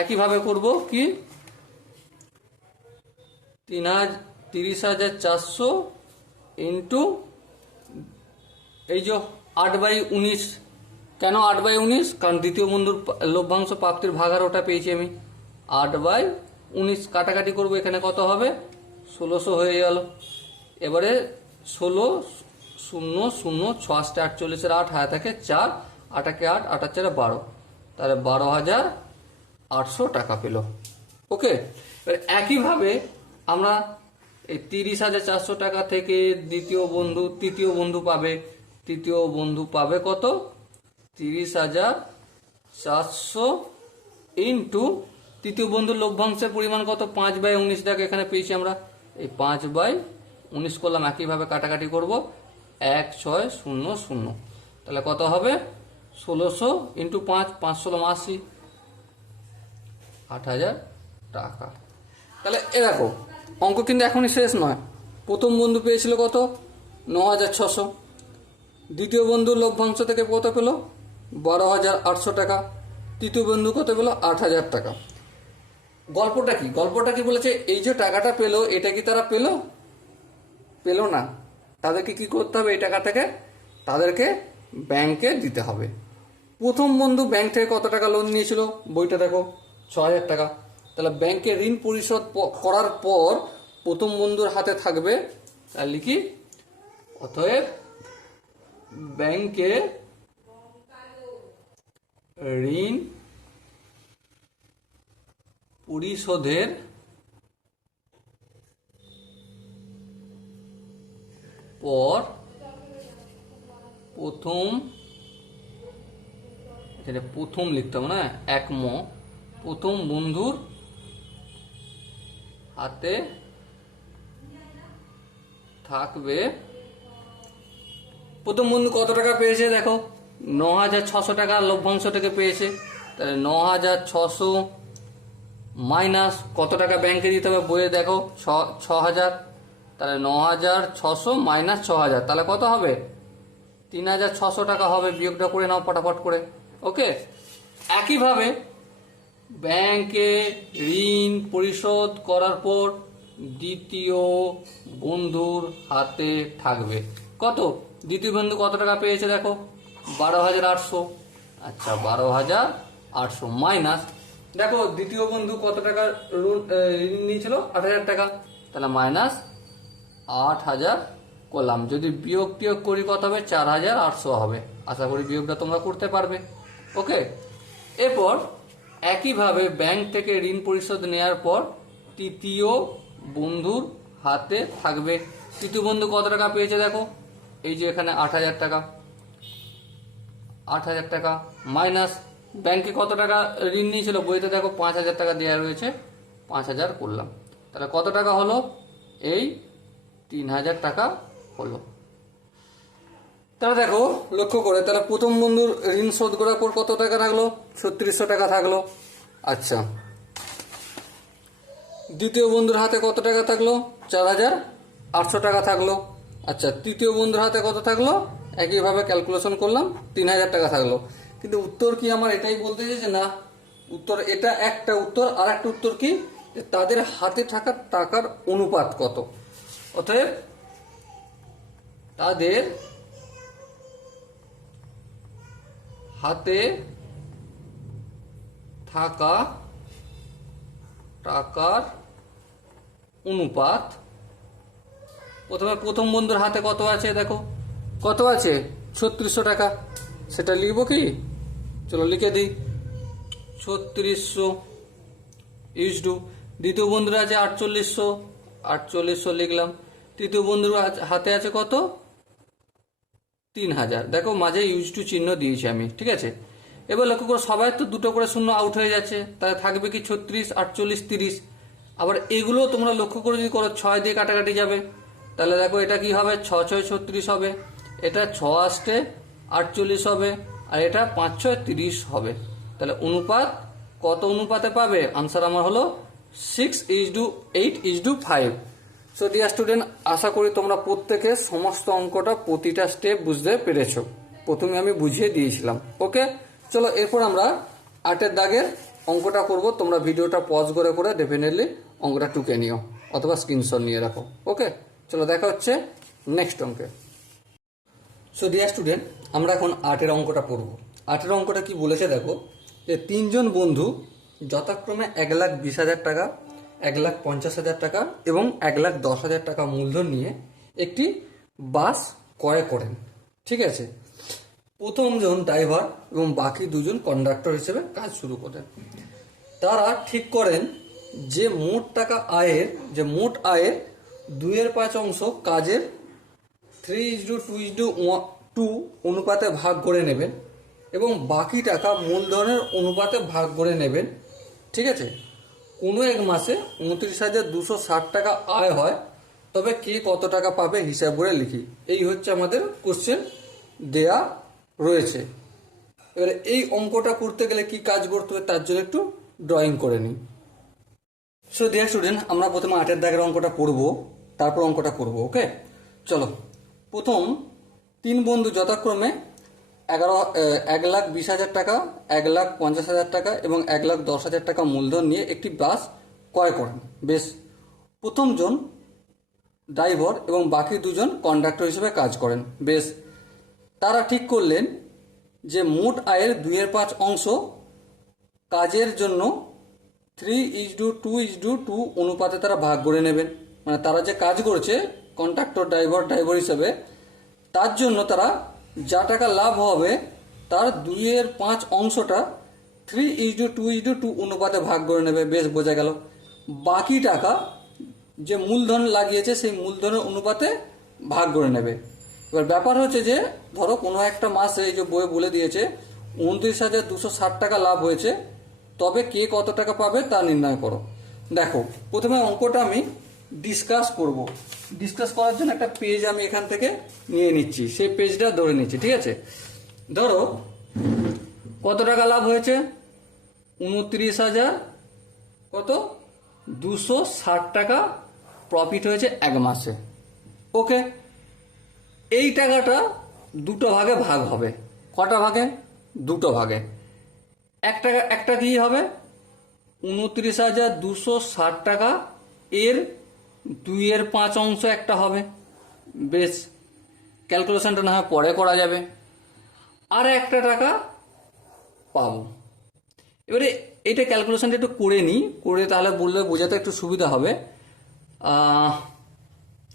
একইভাবে করব কি, 30,400 ইন্টু এই যে 8/19। কেন 8/19? কারণ দ্বিতীয় বন্ধুর লভ্যাংশ প্রাপ্তির ভাগাড় ওটা পেয়েছি আমি। 8/19 কাটাকাটি করব, এখানে কত হবে? 1600 হয়ে গেল। এবারে 16 0 0 6 48 8 হাতে থাকে 4, 8 8 8 4 12, তাহলে 12,800 টাকা পেল। ওকে, এবার একইভাবে আমরা এই 30,400 টাকা থেকে তৃতীয় বন্ধু পাবে কত? 30,400 ইন্টু তৃতীয় বন্ধুর লভ্যাংশের পরিমাণ কত? 5/19 টাকা এখানে পেয়েছি আমরা, এই 5/19 করলাম। একইভাবে কাটাকাটি করব, 1 6 0 0, তাহলে কত হবে? 1600 ইন্টু 5, 5 16 80, 8,000 টাকা। তাহলে এ দেখো অঙ্ক কিন্তু এখনই শেষ নয়। প্রথম বন্ধু পেয়েছিল কত? 9,600। দ্বিতীয় বন্ধুর লভ্যাংশ থেকে কত পেল? 12,800 টাকা। তৃতীয় বন্ধু কত পেল? 8,000 টাকা। গল্পটা কি বলেছে? এই যে টাকাটা পেল, এটা কি তারা পেল না? তাদেরকে কি করতে হবে? এই টাকা থেকে তাদেরকে ব্যাংকে দিতে হবে। প্রথম বন্ধু ব্যাংক থেকে কত টাকা লোন নিয়েছিল? বইটা দেখো, 6,000 টাকা। তাহলে ব্যাংকে ঋণ পরিশোধ করার পর প্রথম বন্ধুর হাতে থাকবে, তার লিখি অতএব ব্যাংকে ঋণ পরিশোধের পর প্রথম লিখতে হবে না, প্রথম বন্ধুর হাতে থাকবে। প্রথম বন্ধু কত টাকা পেয়েছে? দেখো 9,600 টাকা লভ্যাংশ থেকে পেয়েছে। তাহলে 9,600 মাইনাস কত টাকা ব্যাংকে দিতে হবে? বইয়ে দেখো 6,000, তাহলে 9,600 মাইনাস 6,000, তাহলে কত হবে? 3,600 টাকা হবে। বিয়োগটা করে নাও ফটাফট করে। ওকে, একইভাবে ব্যাংকে ঋণ পরিশোধ করার পর দ্বিতীয় বন্ধুর হাতে থাকবে কত? দ্বিতীয় বন্ধু কত টাকা পেয়েছে? দেখো 12,800। আচ্ছা, 12,800 মাইনাস, দেখো দ্বিতীয় বন্ধু কত টাকা ঋণ নিয়েছিল? 8,000 টাকা, তাহলে মাইনাস 8,000 করলাম। যদি বিয়োগ করি কত হবে? 4,800 হবে। আশা করি বিয়োগটা তোমরা করতে পারবে। ওকে, এরপর একইভাবে ব্যাংক থেকে ঋণ পরিশোধ নেওয়ার পর তৃতীয় বন্ধুর হাতে থাকবে। তৃতীয় বন্ধু কত টাকা পেয়েছে দেখো, এই যে এখানে 8,000 টাকা, 8,000 টাকা মাইনাস ব্যাংকে কত টাকা ঋণ নিয়েছিল, বইতে দেখো 5,000 টাকা দেওয়া রয়েছে, 5,000 করলাম, তাহলে কত টাকা হলো, এই 3,000 টাকা হলো। তাহলে দেখো লক্ষ্য করে, তাহলে প্রথম বন্ধুর ঋণ শোধ করার পর কত টাকা থাকলো, 3600 টাকা থাকলো। আচ্ছা, দ্বিতীয় বন্ধুর হাতে কত টাকা থাকলো, 4,800 টাকা থাকলো। আচ্ছা, তৃতীয় বন্ধুর হাতে কত থাকলো, একইভাবে ক্যালকুলেশন করলাম, 3,000 টাকা থাকলো। কিন্তু উত্তর কি আমার এটাই বলতে চাইছে না, উত্তর এটা একটা উত্তর, আর একটা উত্তর কি, যে তাদের হাতে থাকা টাকার অনুপাত কত। অতএব তাদের হাতে থাকা টাকার অনুপাত, প্রথমে প্রথম বন্ধুর হাতে কত আছে দেখো, কত আছে 3600 টাকা, সেটা লিখবো কি, চলো লিখে দিই, 3600 ইজ টু, দ্বিতীয় বন্ধুর আছে 4800, 4800 লিখলাম, তৃতীয় বন্ধুর হাতে আছে কত, 3,000, দেখো মাঝে ইউজ টু চিহ্ন দিয়েছি আমি, ঠিক আছে। এবার লক্ষ্য করো সবাই তো দুটো করে শূন্য আউট হয়ে যাচ্ছে, তাহলে থাকবে কি 36, 48, 30। আবার এগুলো তোমরা লক্ষ্য করে যদি করো 6 দিয়ে কাটাকাটি যাবে, তাহলে দেখো এটা কি হবে, 6 6 36 হবে, এটা 6 আসতে 48 হবে, আর এটা 5 6 30 হবে। তাহলে অনুপাত কত অনুপাতে পাবে, আনসার আমার হলো 6:8:5। সো ডিয়ার স্টুডেন্ট, আশা করি তোমরা প্রত্যেকে সমস্ত অঙ্কটা প্রতিটা স্টেপ বুঝতে পেরেছো, প্রথমে আমি বুঝিয়ে দিয়েছিলাম। ওকে, চলো এরপর আমরা 8 দাগের অঙ্কটা করব। তোমরা ভিডিওটা পজ করে করে ডেফিনেটলি অঙ্কটা টুকে নিও অথবা স্ক্রিনশট নিয়ে রাখো। ওকে, চলো দেখা হচ্ছে নেক্সট অঙ্কে। সো ডিয়ার স্টুডেন্ট, আমরা এখন 8 অঙ্কটা পড়ব। 8 অঙ্কটা কি বলেছে দেখো, যে 3 জন বন্ধু যথাক্রমে 1,20,000 টাকা, 1,50,000 টাকা এবং 1,10,000 টাকা মূলধন নিয়ে একটি বাস ক্রয় করেন। ঠিক আছে, প্রথম জন ড্রাইভার এবং বাকি 2 জন কন্ডাক্টর হিসেবে কাজ শুরু করেন। তারা ঠিক করেন যে মোট আয়ের 2/5 অংশ কাজের 3:2:2 অনুপাতে ভাগ করে নেবেন এবং বাকি টাকা মূলধনের অনুপাতে ভাগ করে নেবেন। ঠিক আছে, কোনো এক মাসে 29,260 টাকা আয় হয়, তবে কে কত টাকা পাবে হিসাব করে লিখি। এই হচ্ছে আমাদের কোশ্চেন দেয়া রয়েছে। এবারে এই অঙ্কটা করতে গেলে কি কাজ করতে হবে তার জন্য একটু ড্রয়িং করে নিই। সো ডিয়ার স্টুডেন্ট, আমরা প্রথমে 8 দাগের অঙ্কটা পড়বো, তারপর অঙ্কটা করব। ওকে, চলো। প্রথম 3 বন্ধু যথাক্রমে 1,20,000 টাকা, 1,50,000 টাকা এবং 1,10,000 টাকা মূলধন নিয়ে একটি বাস ক্রয় করেন। বেশ, প্রথম জন ড্রাইভার এবং বাকি 2 জন কন্ডাক্টর হিসেবে কাজ করেন। বেশ, তারা ঠিক করলেন যে মোট আয়ের 2/5 অংশ কাজের জন্য 3:2:2 অনুপাতে তারা ভাগ করে নেবেন। মানে তারা যে কাজ করছে কন্ট্রাক্টর ড্রাইভার হিসেবে, তার জন্য তারা যা টাকা লাভ হবে তার 2/5 অংশটা 3:2:2 অনুপাতে ভাগ করে নেবে। বেশ, বোঝা গেল। বাকি টাকা যে মূলধন লাগিয়েছে সেই মূলধনের অনুপাতে ভাগ করে নেবে। এবার ব্যাপার হচ্ছে যে ধরো কোনো একটা মাসে, এই যে বইয়ে বলে দিয়েছে 29,260 টাকা লাভ হয়েছে, তবে কে কত টাকা পাবে তা নির্ণয় করো। দেখো, প্রথমে অঙ্কটা আমি ডিসকাস করব। ডিসকাস করার জন্য একটা পেজ আমি এখান থেকে নিয়ে নিচ্ছি, সেই পেজটা ধরে নিচ্ছি। ঠিক আছে, ধরো কত টাকা লাভ হয়েছে, 29,260 টাকা প্রফিট হয়েছে এক মাসে। ওকে, এই টাকাটা দুটো ভাগে ভাগ হবে। কটা ভাগে? দুটো ভাগে। একটা কি হবে, 29,260 টাকা এর 2/5 অংশ একটা হবে। বেশ, ক্যালকুলেশনটা না হয় পরে করা যাবে। আর একটা টাকা পাবো। এবারে এইটা ক্যালকুলেশনটা একটু করে নিই, করে তাহলে বললে বোঝাতে একটু সুবিধা হবে।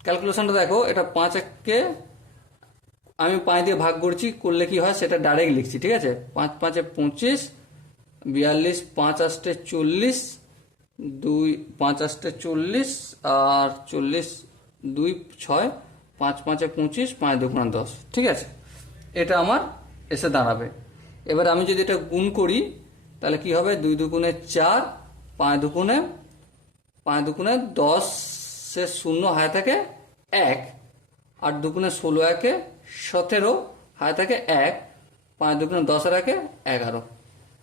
ক্যালকুলেশনটা দেখো, এটা 5কে আমি 5 দিয়ে ভাগ করছি, করলে কি হয় সেটা ডাইরেক্ট লিখছি। ঠিক আছে, 5 5 25, 42 5 8 40, 2 5 8 40 আর 40 2 6 5 5 25, 5 2 10। ঠিক আছে, এটা আমার এসে দাঁড়াবে। এবার আমি যদি এটা গুণ করি তাহলে কি হবে, 2 দুগুণে 4, 5 দুগুণে 10, সে 0 হায় থাকে 1, 8 দুগুণে 16, 1 17, হায় থাকে 1, 5 দুগুণে 10 আর 1 11।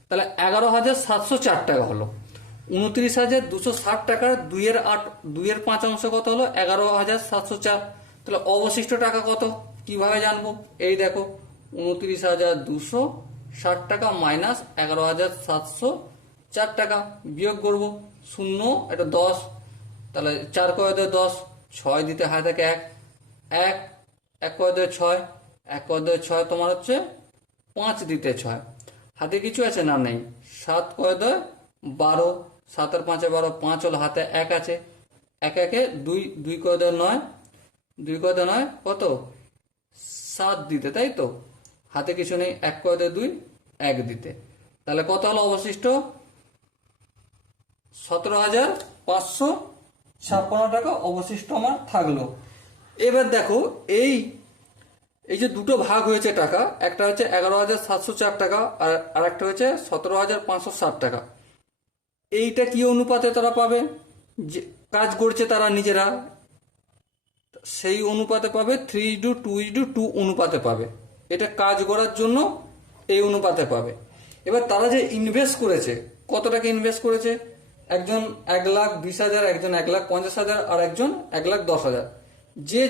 তাহলে 11,704 টাকা হলো। 29,260 টাকার 2 এর 5 অংশ কত হলো, 11,704। তাহলে অবশিষ্ট টাকা কত, কিভাবে জানবো? এই দেখো, 29,260 টাকা মাইনাস 11,704 টাকা বিয়োগ করবো, 0 এটা 10, তাহলে 4 কয় 10, 6 দিতে হায় থাকে 1, 1 কয় 6, 1 কয় 6, তোমার হচ্ছে 5 দিতে 6, হাতে কিছু আছে না, নেই। 7 কয় 12, 7 আর 5 12, 5 হলো, হাতে 1 আছে, 1 1 2, 2 কয় 9, 2 কয় 9 কত 7 দিতে, তাই তো, হাতে কিছু নেই, 1 কয় 2, 1 দিতে। তাহলে কত হলো অবশিষ্ট, 17,556 টাকা অবশিষ্ট আমার থাকলো। এবার দেখো, এই যে দুটো ভাগ হয়েছে টাকা, একটা হচ্ছে 11,704 টাকা আর একটা হচ্ছে 17,560 টাকা। এইটা কি অনুপাতে তারা পাবে, যে কাজ করছে তারা নিজেরা, সেই অনুপাতে পাবে, 3:2:2 অনুপাতে পাবে। এটা কাজ করার জন্য এই অনুপাতে পাবে। এবার তারা যে ইনভেস্ট করেছে, কত টাকা ইনভেস্ট করেছে, একজন 1,20,000, একজন 1,50,000 আর একজন 1,10,000।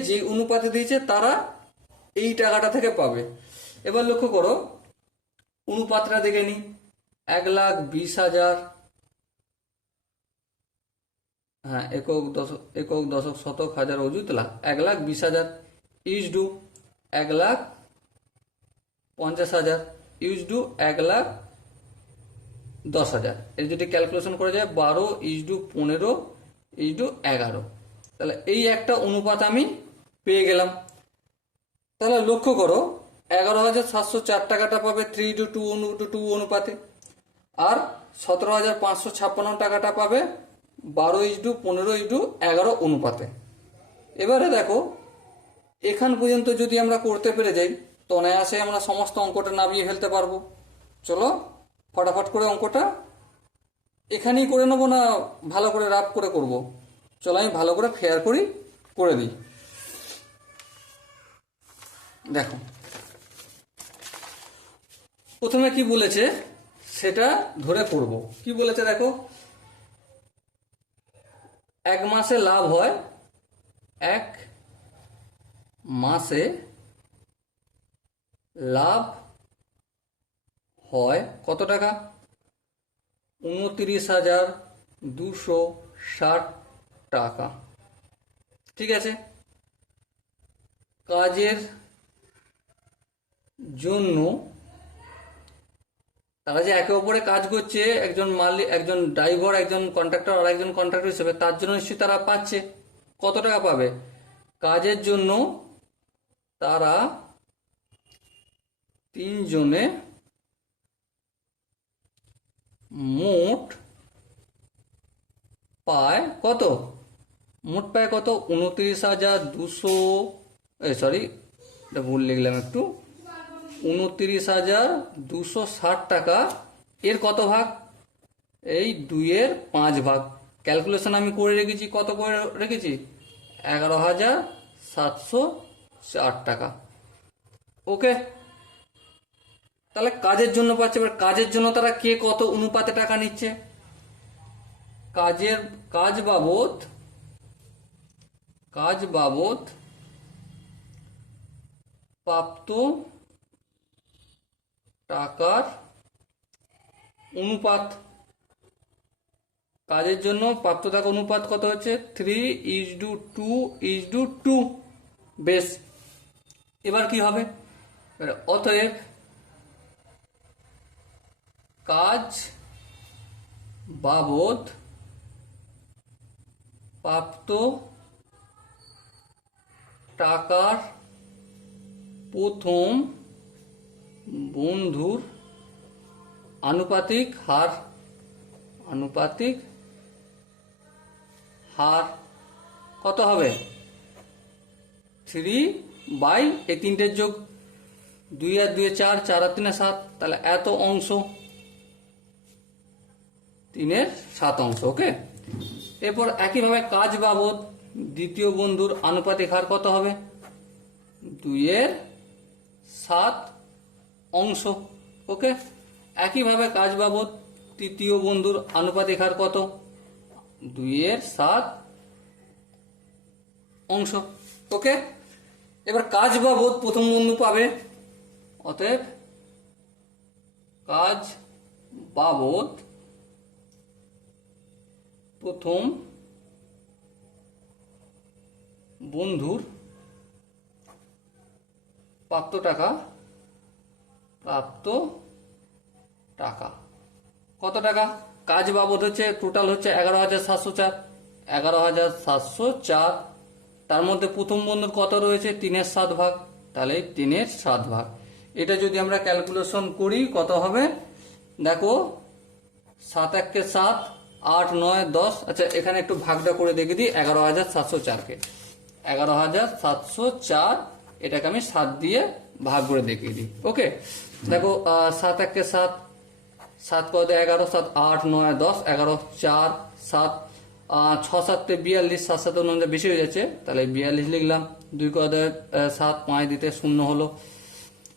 যে অনুপাতে দিয়েছে তারা এই টাকাটা থেকে পাবে। এবার লক্ষ্য করো, অনুপাতটা দেখে নি, 1,20,000, হ্যাঁ, একক দশক শতক হাজার অযুত lakh, 1,20,000 is to 1,50,000 is to 1,10,000। এর যদি ক্যালকুলেশন করা যায় 12 ইজ টু 15 ইজ টু 11। তাহলে এই একটা অনুপাত আমি পেয়ে গেলাম। তাহলে লক্ষ্য করো, 11,704 টাকাটা পাবে 3:2 অনুপাতে, আর 17,556 টাকাটা পাবে 12:15:11 অনুপাতে। এবারে দেখো, এখান পর্যন্ত যদি আমরা করতে পেরে যাই তো অনায়াসে আমরা সমস্ত অঙ্কটা নামিয়ে ফেলতে পারবো। চলো ফটাফট করে অঙ্কটা এখানেই করে নেবো, না ভালো করে রাফ করে করব? চলো আমি ভালো করে ফেয়ার করে দিই। দেখো, প্রথমে কি বলেছে সেটা ধরে করব। কি বলেছে দেখো, 1 মাসে লাভ হয়, 1 মাসে লাভ হয় কত টাকা, 29,260 টাকা। ঠিক আছে, কাজের জন্য তারা যে একে অপরে কাজ করছে, একজন মালিক, একজন ড্রাইভার, একজন কন্ট্রাক্টর আর একজন কন্ট্রাক্টর হিসেবে, তার জন্য নিশ্চয়ই তারা পাচ্ছে। কত টাকা পাবে, কাজের জন্য তারা 3 জনে মোট পায় কত, 29,200, সরি এটা ভুল লিখলাম একটু, 29,260 টাকা। এর কত ভাগ, এই 2-এর 5 ভাগ। ক্যালকুলেশন আমি করে রেখেছি, কত করে রেখেছি, 11,704 টাকা। ওকে, তাহলে কাজের জন্য পাচ্ছে। এবার কাজের জন্য তারা কে কত অনুপাতে টাকা নিচ্ছে, কাজ বাবদ প্রাপ্ত টাকার অনুপাত। কাজের জন্য প্রাপ্ত টাকা অনুপাত কত হচ্ছে, 3:2:2। বেশ, এবার কি হবে, অতএব কাজ বাবদ প্রাপ্ত টাকার প্রথম বন্ধুর আনুপাতিক হার কত হবে? 3 এই তিনটের যোগ, 2 আর 2 4, 4 আর 3 7, তাহলে এত অংশ, 3/7 অংশ। ওকে, এরপর একইভাবে কাজ বাবদ দ্বিতীয় বন্ধুর আনুপাতিক হার কত হবে? 2/7 অংশ। ওকে, একইভাবে কাজ বাবদ তৃতীয় বন্ধুর আনুপাতিক হার কত? 2/7 অংশ। ওকে, এবার কাজ বাবদ প্রথম বন্ধু পাবে, অতএব কাজ বাবদ প্রথম বন্ধুর প্রাপ্ত টাকা কত টাকা? কাজ বাবদ হচ্ছে টোটাল হচ্ছে 11,704, 11,704, তার মধ্যে প্রথম বন্ধুর কত রয়েছে? 3/7 ভাগ, তাহলে 3/7 ভাগ। এটা যদি আমরা ক্যালকুলেশন করি কত হবে দেখো, 7 1 কে 7, 8 9 10, আচ্ছা এখানে একটু ভাগটা করে দেখে দিই, 11,704কে 11,704 এটাকে আমি 7 দিয়ে ভাগ করে দেখিয়ে দিই। ওকে, দেখো 7 1 কে 7, 7 কত 11, 7 8 9 10, 11 4 7, 6 7 42, 7 7 9 বেশি হয়ে যাচ্ছে, তাহলে 42 লিখলাম। 2 কত 7, 5 দিতে 0 হলো।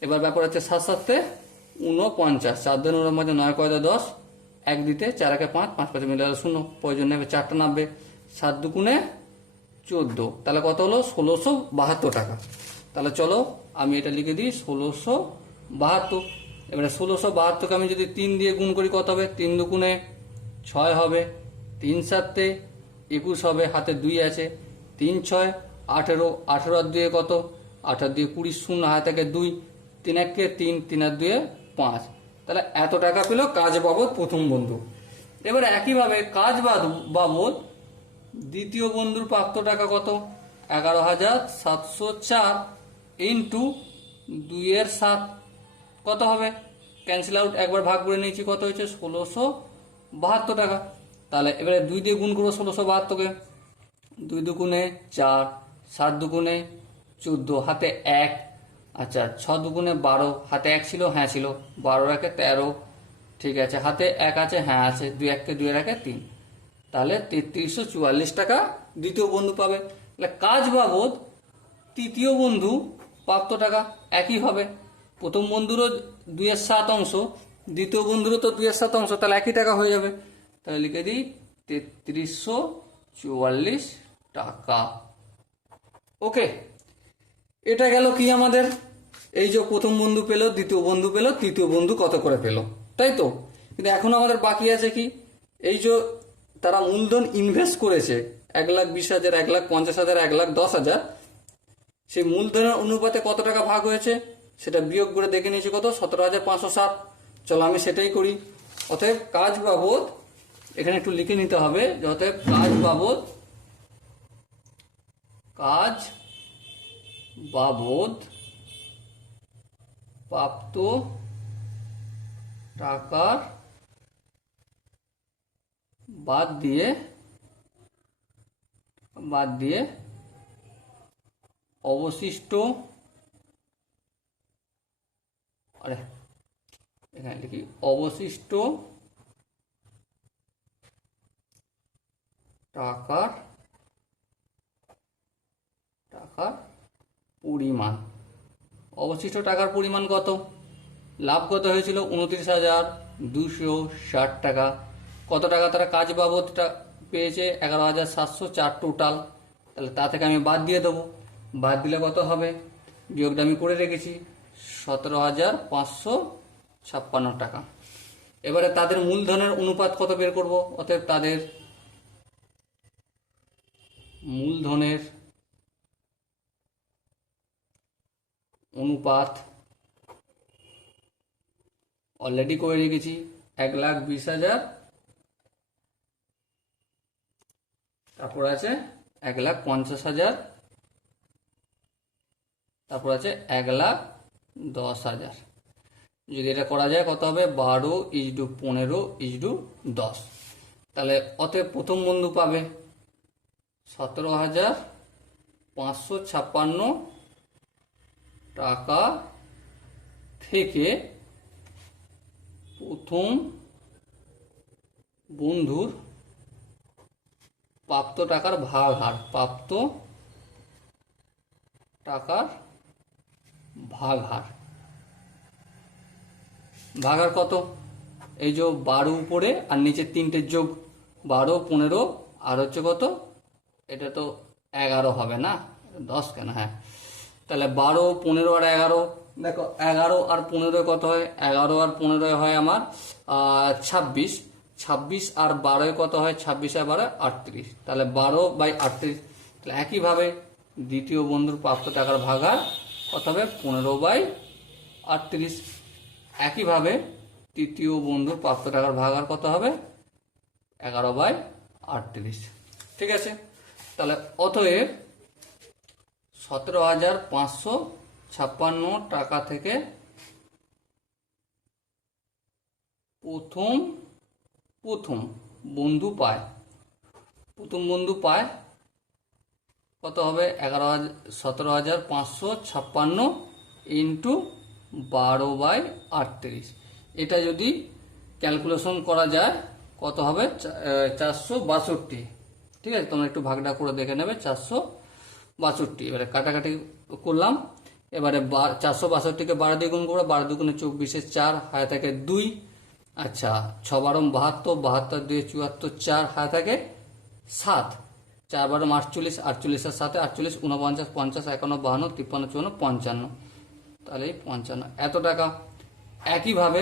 এবার ব্যাপার হচ্ছে 7 7 49, 4 2 9 9 কত 10, 1 দিতে 4 1 5, 5 5 মিলে 0, প্রয়োজন নেবে 4টা নামবে, 7 2 14, তাহলে কত হলো? 1672 টাকা। তাহলে চলো আমি এটা লিখে দিই 1672। এবারে 1672কে আমি যদি 3 দিয়ে গুণ করি কত হবে? 3 2 6 হবে, 3 7 21 হবে, হাতে 2 আছে, 3 6 18, 18 আর 2 কত? 8 আর 2 20, 0 হাতে থেকে 2, 3 1 3, 3 আর 2 5, তাহলে এত টাকা পেল কাজ বাবদ প্রথম বন্ধু। এবারে একইভাবে কাজ বাবদ দ্বিতীয় বন্ধুর প্রাপ্ত টাকা কত? 11,704 ইন্টু 2/7 কত হবে? ক্যান্সেল আউট, একবার ভাগ করে নিয়েছি, কত হয়েছে? 1672 টাকা। তাহলে এবারে 2 দিয়ে গুণ করবো 1672কে, 2 2 4, 7 2 14, হাতে 1, আচ্ছা 6 2 12, হাতে 1 ছিল, হ্যাঁ ছিল, 12 1 13, ঠিক আছে, হাতে 1 আছে, হ্যাঁ আছে, 2 1 2 1 3, তাহলে 3344 টাকা দ্বিতীয় বন্ধু পাবে। তাহলে কাজ বাবদ তৃতীয় বন্ধু প্রাপ্ত টাকা একই হবে, প্রথম বন্ধুরও 2/7 অংশ, দ্বিতীয় বন্ধুরও তো 2/7 অংশ, তাহলে একই টাকা হয়ে যাবে। তাহলে লিখে দিই 3344 টাকা। ওকে, এটা গেল কি আমাদের, এই যে প্রথম বন্ধু পেল, দ্বিতীয় বন্ধু পেল, তৃতীয় বন্ধু কত করে পেল, তাই তো? কিন্তু এখন আমাদের বাকি আছে কি, এই যে তারা মূলধন ইনভেস্ট করেছে 1,20,000, 1,50,000, 1,10,000, সেই মূলধনের অনুপাতে কত টাকা ভাগ হয়েছে সেটা বিয়োগ করে দেখে নিয়েছি কত? 17,507। চলো আমি সেটাই করি। অতএব কাজ বাবদ, এখানে একটু লিখে নিতে হবে, অতএব কাজ বাবদ প্রাপ্ত টাকার বাদ দিয়ে অবশিষ্ট, এখানে লিখি অবশিষ্ট টাকার পরিমাণ। অবশিষ্ট টাকার পরিমাণ কত? লাভ কত হয়েছিল? 29,260 টাকা। কত টাকা তারা কাজ বাবদটা পেয়েছে? 11,704 টোটাল। তাহলে তা থেকে আমি বাদ দিয়ে দেবো, বাদ দিলে কত হবে? বিয়োগটা আমি করে রেখেছি, 17,556 টাকা। এবারে তাদের মূলধনের অনুপাত কত বের করব? অতএব তাদের মূলধনের অনুপাত অলরেডি করে রেখেছি, 1,20,000, তারপর আছে 1,50,000, তারপর আছে 1,10,000। যদি এটা করা যায় কত হবে 12:15:10। তাহলে অতএব প্রথম বন্ধু পাবে 17,556 টাকা থেকে প্রথম বন্ধুর প্রাপ্ত টাকার ভাগহার, প্রাপ্ত টাকার ভাগহার, ভাগহার কত? এই যে 12 উপরে আর নিচে 3টে যোগ, 12, 15 আর হচ্ছে কত, এটা তো 11 হবে না, 10 কেন, হ্যাঁ। তাহলে 12, 15 আর 11, দেখো 11 আর 15 কত হয়, 11 আর 15 হয় আমার 26, 26 আর 12 কত হয়, 26 আর 12 38, তাহলে 12/38। তাহলে একইভাবে দ্বিতীয় বন্ধুর প্রাপ্ত টাকার ভাগহার কত হবে 15/38। একইভাবে তৃতীয় বন্ধুর প্রাপ্ত টাকার ভাগহার কত হবে 11/38। ঠিক আছে, তাহলে অতএব 17,556 টাকা থেকে প্রথম বন্ধু পায়, প্রথম বন্ধু পায় কত হবে 17,556 ইন্টু 12/38। এটা যদি ক্যালকুলেশন করা যায় কত হবে 462। ঠিক আছে, তোমরা একটু ভাগটা করে দেখে নেবে 462। এবারে কাটাকাটি করলাম, এবারে 462কে 12 দিয়ে গুণ করবো, 12 দুগুণে 24, 4 হাতে থাকে 2। আচ্ছা, 6 12 72, 72 2 74, 4 হাতে থাকে 7, 4 12 48, 48 আর 7 48, 49, 50, 51, 52, 53, 54, 55, তাহলে 55 এত টাকা। একইভাবে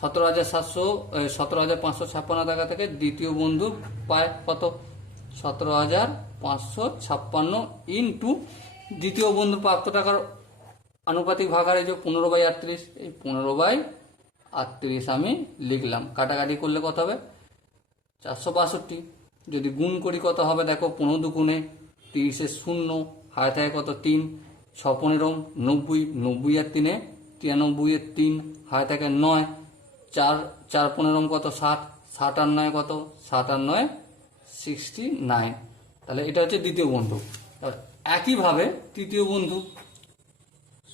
17,556 টাকা থেকে দ্বিতীয় বন্ধু পায় কত 17,556 ইন্টু দ্বিতীয় বন্ধুর প্রাপ্ত টাকার আনুপাতিক ভাগহার এই যে 15/38, এই 15/38 আমি লিখলাম। কাটাকাটি করলে কত হবে 462। যদি গুণ করি কত হবে দেখো, 15 দুগুণে 30 0 হাতে থাকে কত 3, 6 15 90, 90 আর 3 93 এর 3 হাতে থাকে 9, 4 4 15 কত 60, 60 আর 9 কত, 60 আর 9 69। তাহলে এটা হচ্ছে দ্বিতীয় বন্ধু। একইভাবে তৃতীয় বন্ধু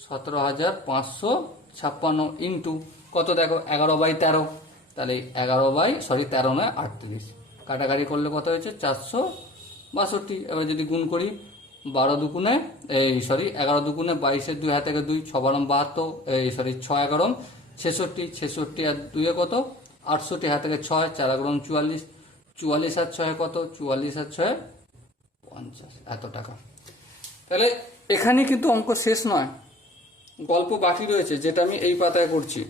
17,556 ইন্টু কত দেখো 11/13, তাহলে 13 নয় 38, কাটাকাটি করলে কত হয়েছে 462। এবার যদি গুণ করি 12 দুগুণে 11 দুগুণে 22 এর 2 হাতে থেকে 2, 6 12 72, 6 11 66, 66 আর 2 কত 68 হাতে থেকে 6, 4 11 44, 44 আর 6 কত 44 আর 6 50, এত টাকা। তাহলে এখানে কিন্তু অঙ্ক শেষ নয়, গল্প বাকি রয়েছে, যেটা আমি এই পাতায় করছি।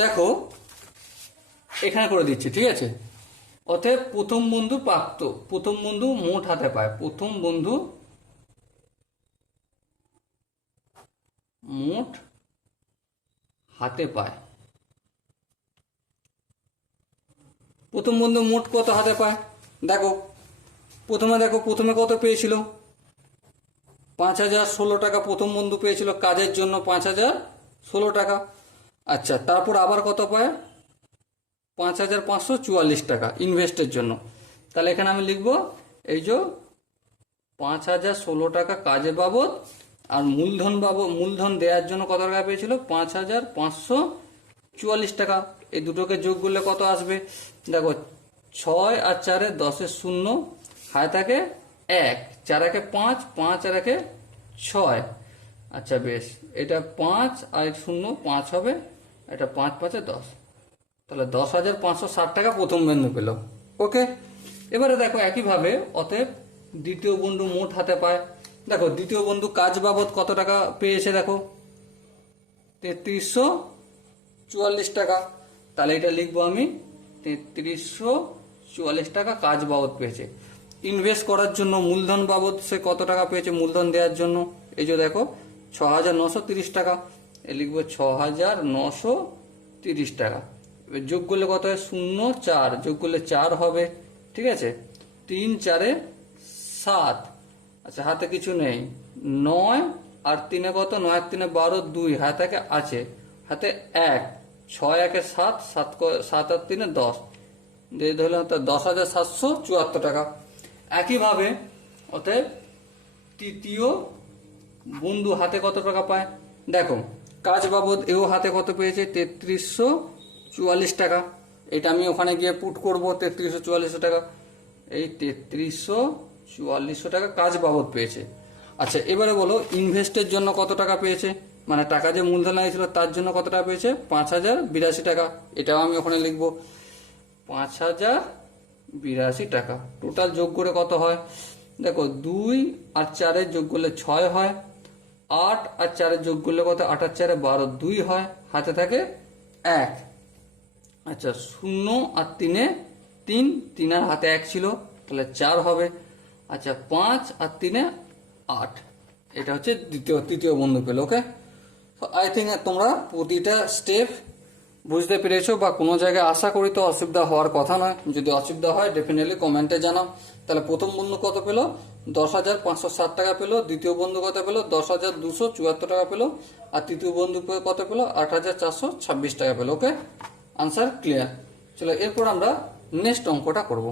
দেখো এখানে করে দিচ্ছি, ঠিক আছে। অতএব প্রথম বন্ধু প্রাপ্ত, প্রথম বন্ধু মোট হাতে পায়, প্রথম বন্ধু মোট হাতে পায়, প্রথম বন্ধু মোট কত হাতে পায় দেখো, প্রথমে কত পেয়েছিল 5,016 টাকা প্রথম বন্ধু পেয়েছিল কাজের জন্য 5,016 টাকা। আচ্ছা, তারপর আবার কত পায় 5,544 টাকা ইনভেস্টের জন্য। তাহলে এখানে আমি লিখব এই যে 5,016 টাকা কাজে বাবদ আর মূলধন দেওয়ার জন্য কত টাকা পেয়েছিল 5,544 টাকা। এই দুটোকে যোগ করলে কত আসবে দেখো, 6 আর 4 10 0 হাতে থাকে 1, 4 একে 5, 5 আর একে 6। আচ্ছা বেশ, এটা 5 আর 0 5 হবে, এটা 5 5 10, তাহলে 10,560 টাকা প্রথম বন্ধু পেল। ওকে, এবারে দেখো একইভাবে অতএব দ্বিতীয় বন্ধু মোট হাতে পায়। দেখো দ্বিতীয় বন্ধু কাজ বাবদ কত টাকা পেয়েছে দেখো 3344 টাকা। তাহলে এটা লিখবো আমি 3344 টাকা কাজ বাবদ পেয়েছে। ইনভেস্ট করার জন্য মূলধন বাবদ সে কত টাকা পেয়েছে, মূলধন দেওয়ার জন্য এই যে দেখো 6,930 টাকা, এ লিখবো 6,930 টাকা। যোগ করলে কত হয় 0 4, যোগ করলে 4 হবে, ঠিক আছে, 3 4 7। আচ্ছা হাতে কিছু নেই, 9 আর 3 কত, 9 আর 3 12, 2 হাতে আছে, হাতে 1, 6 1 7, 7 আর 3 10, দিয়ে ধরলাম তো 10,774 টাকা। একইভাবে অতএব তৃতীয় বন্ধু হাতে কত টাকা পায় দেখো, কাজ বাবদ এও হাতে কত পেয়েছে 3344 টাকা। এটা আমি ওখানে গিয়ে পুট করব 3344 টাকা, এই 3344 টাকা কাজ বাবদ পেয়েছে। আচ্ছা এবারে বলো ইনভেস্টের জন্য কত টাকা পেয়েছে, মানে টাকা যে মূলধন লাগিয়েছিল তার জন্য কত টাকা পেয়েছে 5082 টাকা। এটাও আমি ওখানে লিখবো 5082 টাকা। টোটাল যোগ করে কত হয় দেখো, 2 আর 4 যোগ করলে 6 হয়, 8 আর 4 যোগ করলে কত, 8 আর 4 12, 2 হয়, হাতে থাকে 1। আচ্ছা 0 আর 3 3, 3 আর হাতে 1 ছিল তাহলে 4 হবে। আচ্ছা 5 আর 3 8, এটা হচ্ছে তৃতীয় বন্ধু পেল। ওকে, আই থিঙ্ক তোমরা প্রতিটা স্টেপ বুঝতে পেরেছো, বা কোনো জায়গায় আশা করি তো অসুবিধা হওয়ার কথা নয়। যদি অসুবিধা হয় ডেফিনেটলি কমেন্টে জানাও। তাহলে প্রথম বন্ধু কত পেলো 10,560 টাকা পেলো, দ্বিতীয় বন্ধু কত পেলো 10,274 টাকা পেলো, আর তৃতীয় বন্ধু কত পেলো 8,426 টাকা পেলো। ওকে, আনসার ক্লিয়ার। চলো এরপর আমরা নেক্সট অঙ্কটা করবো।